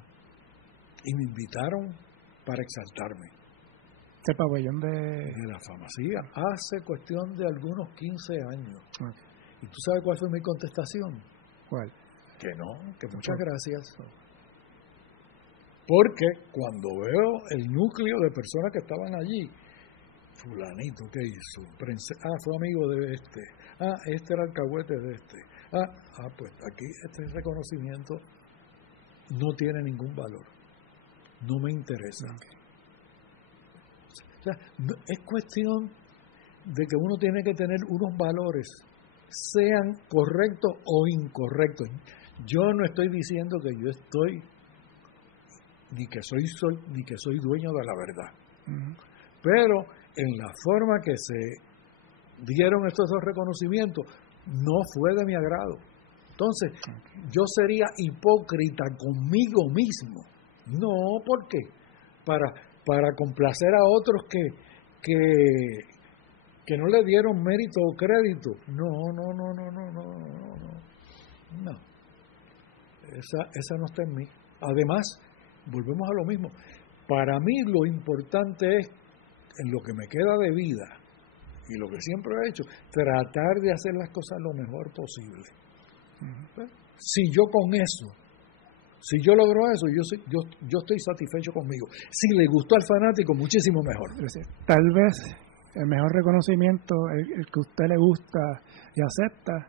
y me invitaron para exaltarme. ¿Ese pabellón de la fama? Sí, hace cuestión de algunos 15 años. Okay. ¿Y tú sabes cuál fue mi contestación? ¿Cuál? Que no, que muchas gracias. Porque cuando veo el núcleo de personas que estaban allí, fulanito, ¿qué hizo? Fue amigo de este. Este era alcahuete de este. Pues aquí este reconocimiento no tiene ningún valor. No me interesa. Okay. O sea, es cuestión de que uno tiene que tener unos valores, sean correctos o incorrectos. Yo no estoy diciendo que yo estoy, ni que soy dueño de la verdad. Uh-huh. Pero en la forma que se dieron estos dos reconocimientos, no fue de mi agrado. Entonces, yo sería hipócrita conmigo mismo. No, ¿por qué? Para complacer a otros que no le dieron mérito o crédito. No. Esa no está en mí. Además, volvemos a lo mismo. Para mí lo importante es, en lo que me queda de vida, y lo que siempre he hecho, tratar de hacer las cosas lo mejor posible. Si yo con eso, si yo logro eso, yo estoy satisfecho conmigo. Si le gustó al fanático, muchísimo mejor. Tal vez el mejor reconocimiento, el que a usted le gusta y acepta,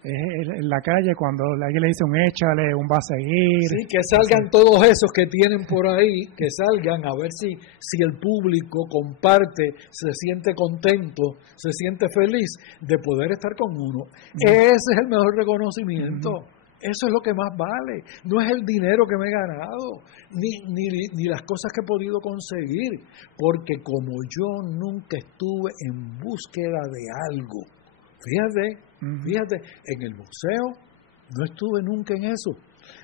es en la calle cuando alguien le dice un échale, un va a seguir. Sí, que salgan todos esos que tienen por ahí, que salgan a ver si el público comparte, se siente contento, se siente feliz de poder estar con uno. Ese es el mejor reconocimiento. Eso es lo que más vale. No es el dinero que me he ganado, ni las cosas que he podido conseguir, porque como yo nunca estuve en búsqueda de algo, fíjate, en el boxeo no estuve nunca en eso,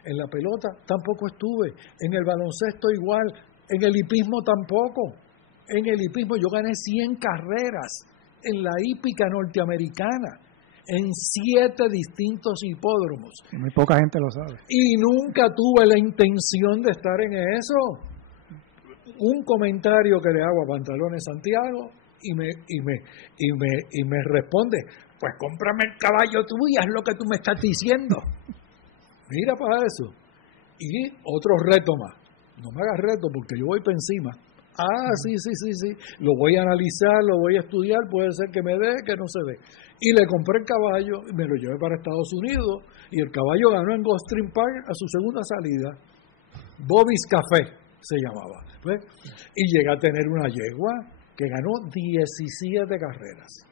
en la pelota tampoco estuve, en el baloncesto igual, en el hipismo tampoco. En el hipismo yo gané 100 carreras en la hípica norteamericana, en 7 distintos hipódromos. Muy poca gente lo sabe. Y nunca tuve la intención de estar en eso. Un comentario que le hago a Pantalones Santiago y me responde, pues cómprame el caballo tú y haz lo que tú me estás diciendo. Mira para eso. Y otro reto más. No me hagas reto porque yo voy por encima. Sí. Lo voy a analizar, lo voy a estudiar, puede ser que me dé, que no se dé. Y le compré el caballo, me lo llevé para Estados Unidos y el caballo ganó en Gulfstream Park a su segunda salida. Bobby's Café se llamaba. ¿Ves? Y llegué a tener una yegua que ganó 17 carreras.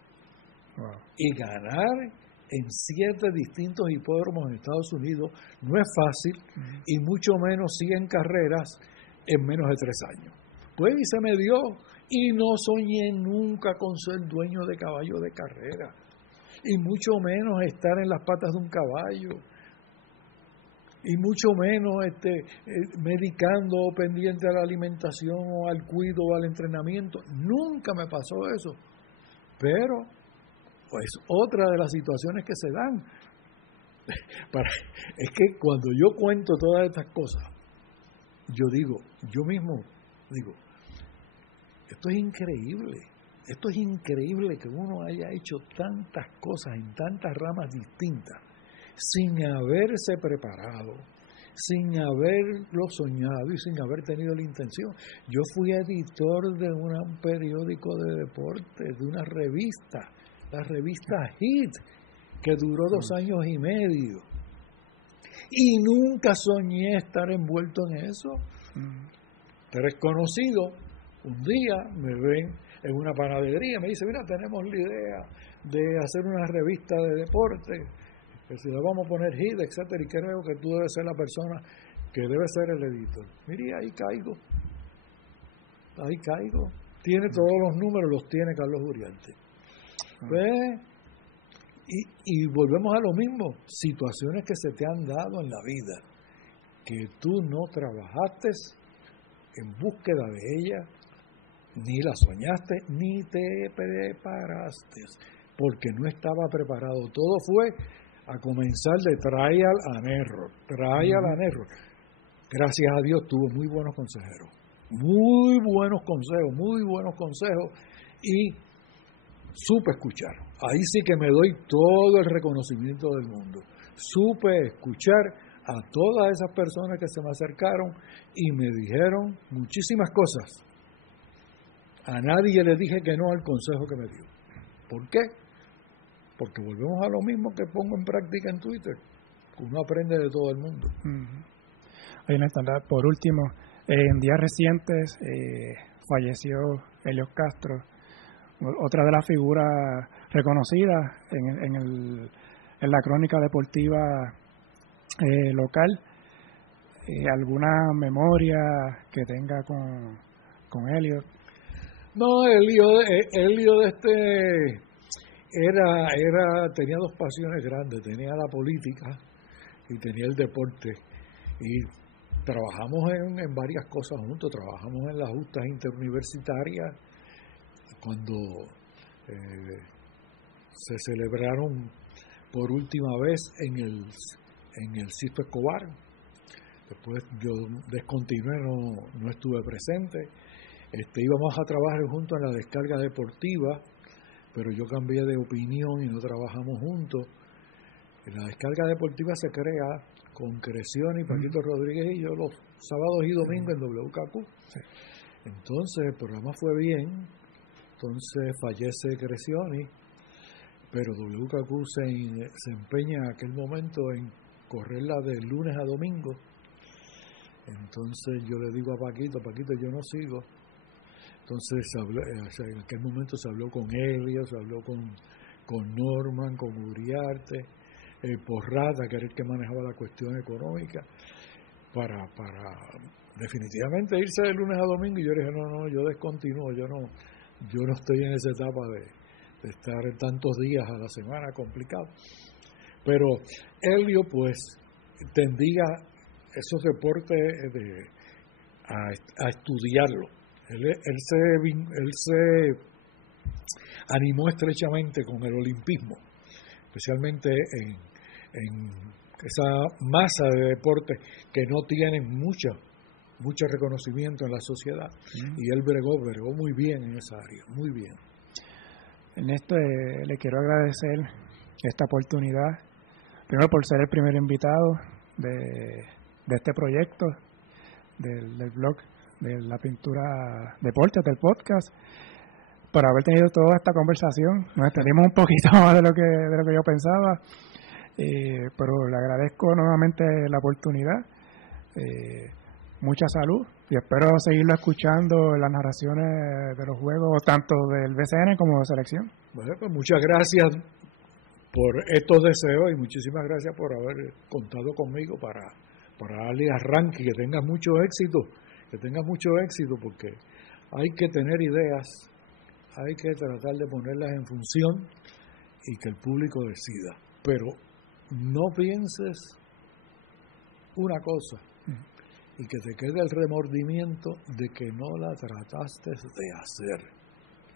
Wow. Y ganar en 7 distintos hipódromos en Estados Unidos no es fácil, y mucho menos 100 carreras en menos de 3 años. Pues y se me dio, y no soñé nunca con ser dueño de caballo de carrera, y mucho menos estar en las patas de un caballo, y mucho menos medicando o pendiente a la alimentación o al cuido o al entrenamiento. Nunca me pasó eso. Pero pues otra de las situaciones que se dan. Es que cuando yo cuento todas estas cosas, yo mismo digo, esto es increíble que uno haya hecho tantas cosas en tantas ramas distintas, sin haberse preparado, sin haberlo soñado y sin haber tenido la intención. Yo fui editor de un periódico de deportes, de una revista, la revista Hit, que duró 2 años y medio. Y nunca soñé estar envuelto en eso. Tres conocidos, un día me ven en una panadería, me dice, mira, tenemos la idea de hacer una revista de deporte, que si le vamos a poner Hit, etcétera, y creo que tú debes ser la persona que debe ser el editor. Mire, ahí caigo. Tiene todos los números, los tiene Carlos Uriarte. ¿Ves? Y volvemos a lo mismo, situaciones que se te han dado en la vida, que tú no trabajaste en búsqueda de ella, ni la soñaste, ni te preparaste, porque no estaba preparado. Todo fue a comenzar de trial and error. Gracias a Dios tuvo muy buenos consejeros, muy buenos consejos y supe escuchar. Ahí sí que me doy todo el reconocimiento del mundo. Supe escuchar a todas esas personas que se me acercaron y me dijeron muchísimas cosas. A nadie le dije que no al consejo que me dio. ¿Por qué? Porque volvemos a lo mismo que pongo en práctica en Twitter. Uno aprende de todo el mundo. Oye, Néstor, por último, en días recientes falleció Helios Castro, otra de las figuras reconocidas en la crónica deportiva local. ¿Alguna memoria que tenga con Helios? No, Helios tenía dos pasiones grandes, tenía la política y tenía el deporte, y trabajamos en varias cosas juntos. Trabajamos en las justas interuniversitarias cuando se celebraron por última vez en el Cisco Escobar. Después yo descontinué, no estuve presente. Íbamos a trabajar juntos en la descarga deportiva, pero yo cambié de opinión y no trabajamos juntos. La descarga deportiva se crea con Crescioni, Paquito Rodríguez y yo los sábados y domingos en WKQ. Sí. Entonces el programa fue bien, entonces fallece Crescioni, pero WKQ se empeña en aquel momento en correrla de lunes a domingo. Entonces yo le digo a Paquito, yo no sigo. Entonces en aquel momento se habló con Helios, se habló con Norman, con Uriarte, Porrata, que era el que manejaba la cuestión económica, para definitivamente irse de lunes a domingo. Y yo le dije, no, yo descontinúo, yo no estoy en esa etapa de estar tantos días a la semana, complicado. Pero Helio pues tendía esos deportes a estudiarlo. Él se animó estrechamente con el olimpismo, especialmente en esa masa de deportes que no tienen mucho reconocimiento en la sociedad. Y él bregó muy bien en esa área, muy bien. Ernesto, le quiero agradecer esta oportunidad, primero por ser el primer invitado de este proyecto, del blog de la pintura deportes, del podcast, por haber tenido toda esta conversación. Nos extendimos un poquito más de lo que yo pensaba, pero le agradezco nuevamente la oportunidad. Mucha salud y espero seguirlo escuchando en las narraciones de los juegos, tanto del BCN como de selección. Bueno, pues muchas gracias por estos deseos y muchísimas gracias por haber contado conmigo para darle arranque, que tengas mucho éxito, porque hay que tener ideas, hay que tratar de ponerlas en función y que el público decida. Pero no pienses una cosa y que te quede el remordimiento de que no la trataste de hacer.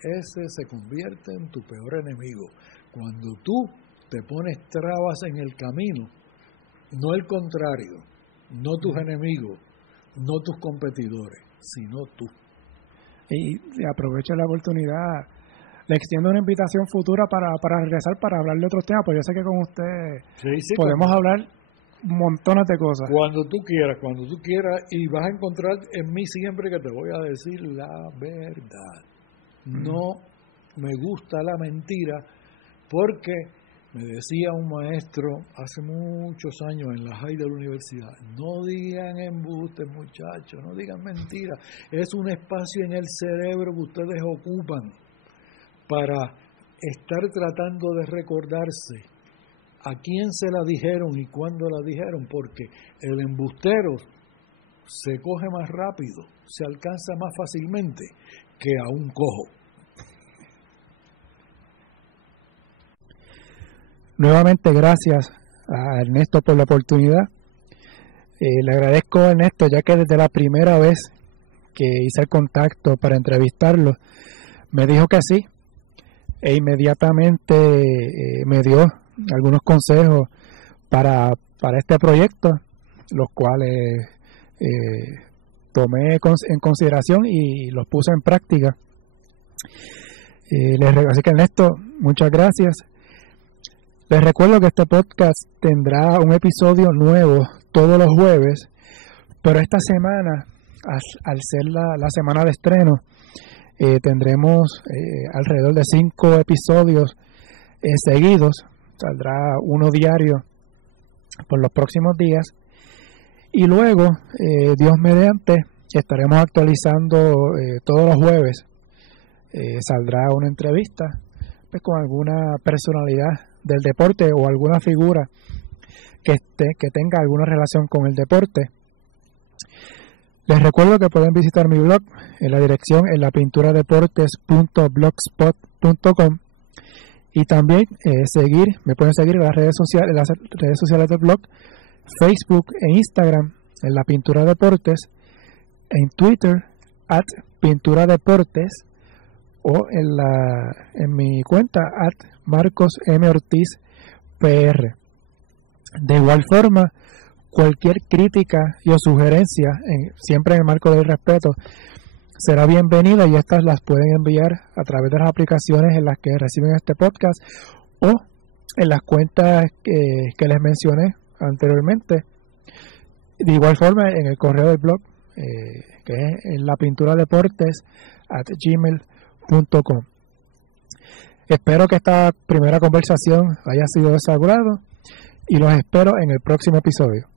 Ese se convierte en tu peor enemigo. Cuando tú te pones trabas en el camino, no el contrario, no tus enemigos, no tus competidores, sino tú. Y aprovecho la oportunidad, le extiendo una invitación futura para regresar, para hablar de otros temas, porque yo sé que con usted podemos hablar montones de cosas. Cuando tú quieras, y vas a encontrar en mí siempre que te voy a decir la verdad. No me gusta la mentira, porque me decía un maestro hace muchos años en la high de la universidad, no digan embustes, muchachos, no digan mentiras. Es un espacio en el cerebro que ustedes ocupan para estar tratando de recordarse a quién se la dijeron y cuándo la dijeron, porque el embustero se coge más rápido, se alcanza más fácilmente que a un cojo. Nuevamente gracias a Ernesto por la oportunidad. Le agradezco a Ernesto, ya que desde la primera vez que hice el contacto para entrevistarlo, me dijo que sí, e inmediatamente me dio algunos consejos para este proyecto, los cuales tomé en consideración y los puse en práctica. Así que Ernesto, muchas gracias. Les recuerdo que este podcast tendrá un episodio nuevo todos los jueves, pero esta semana, al ser la semana de estreno, tendremos alrededor de 5 episodios seguidos. Saldrá uno diario por los próximos días. Y luego, Dios mediante, estaremos actualizando todos los jueves. Saldrá una entrevista pues, con alguna personalidad del deporte o alguna figura que tenga alguna relación con el deporte. Les recuerdo que pueden visitar mi blog en la dirección en lapinturadeportes.blogspot.com y también me pueden seguir en las redes sociales del blog, Facebook e Instagram en La Pintura Deportes, en Twitter @PinturaDeportes o en mi cuenta @MarcosMOrtizPR. De igual forma, cualquier crítica o sugerencia, siempre en el marco del respeto, será bienvenida y estas las pueden enviar a través de las aplicaciones en las que reciben este podcast o en las cuentas que les mencioné anteriormente. De igual forma, en el correo del blog, que es en lapinturadeportes@gmail.com. Espero que esta primera conversación haya sido de su agrado y los espero en el próximo episodio.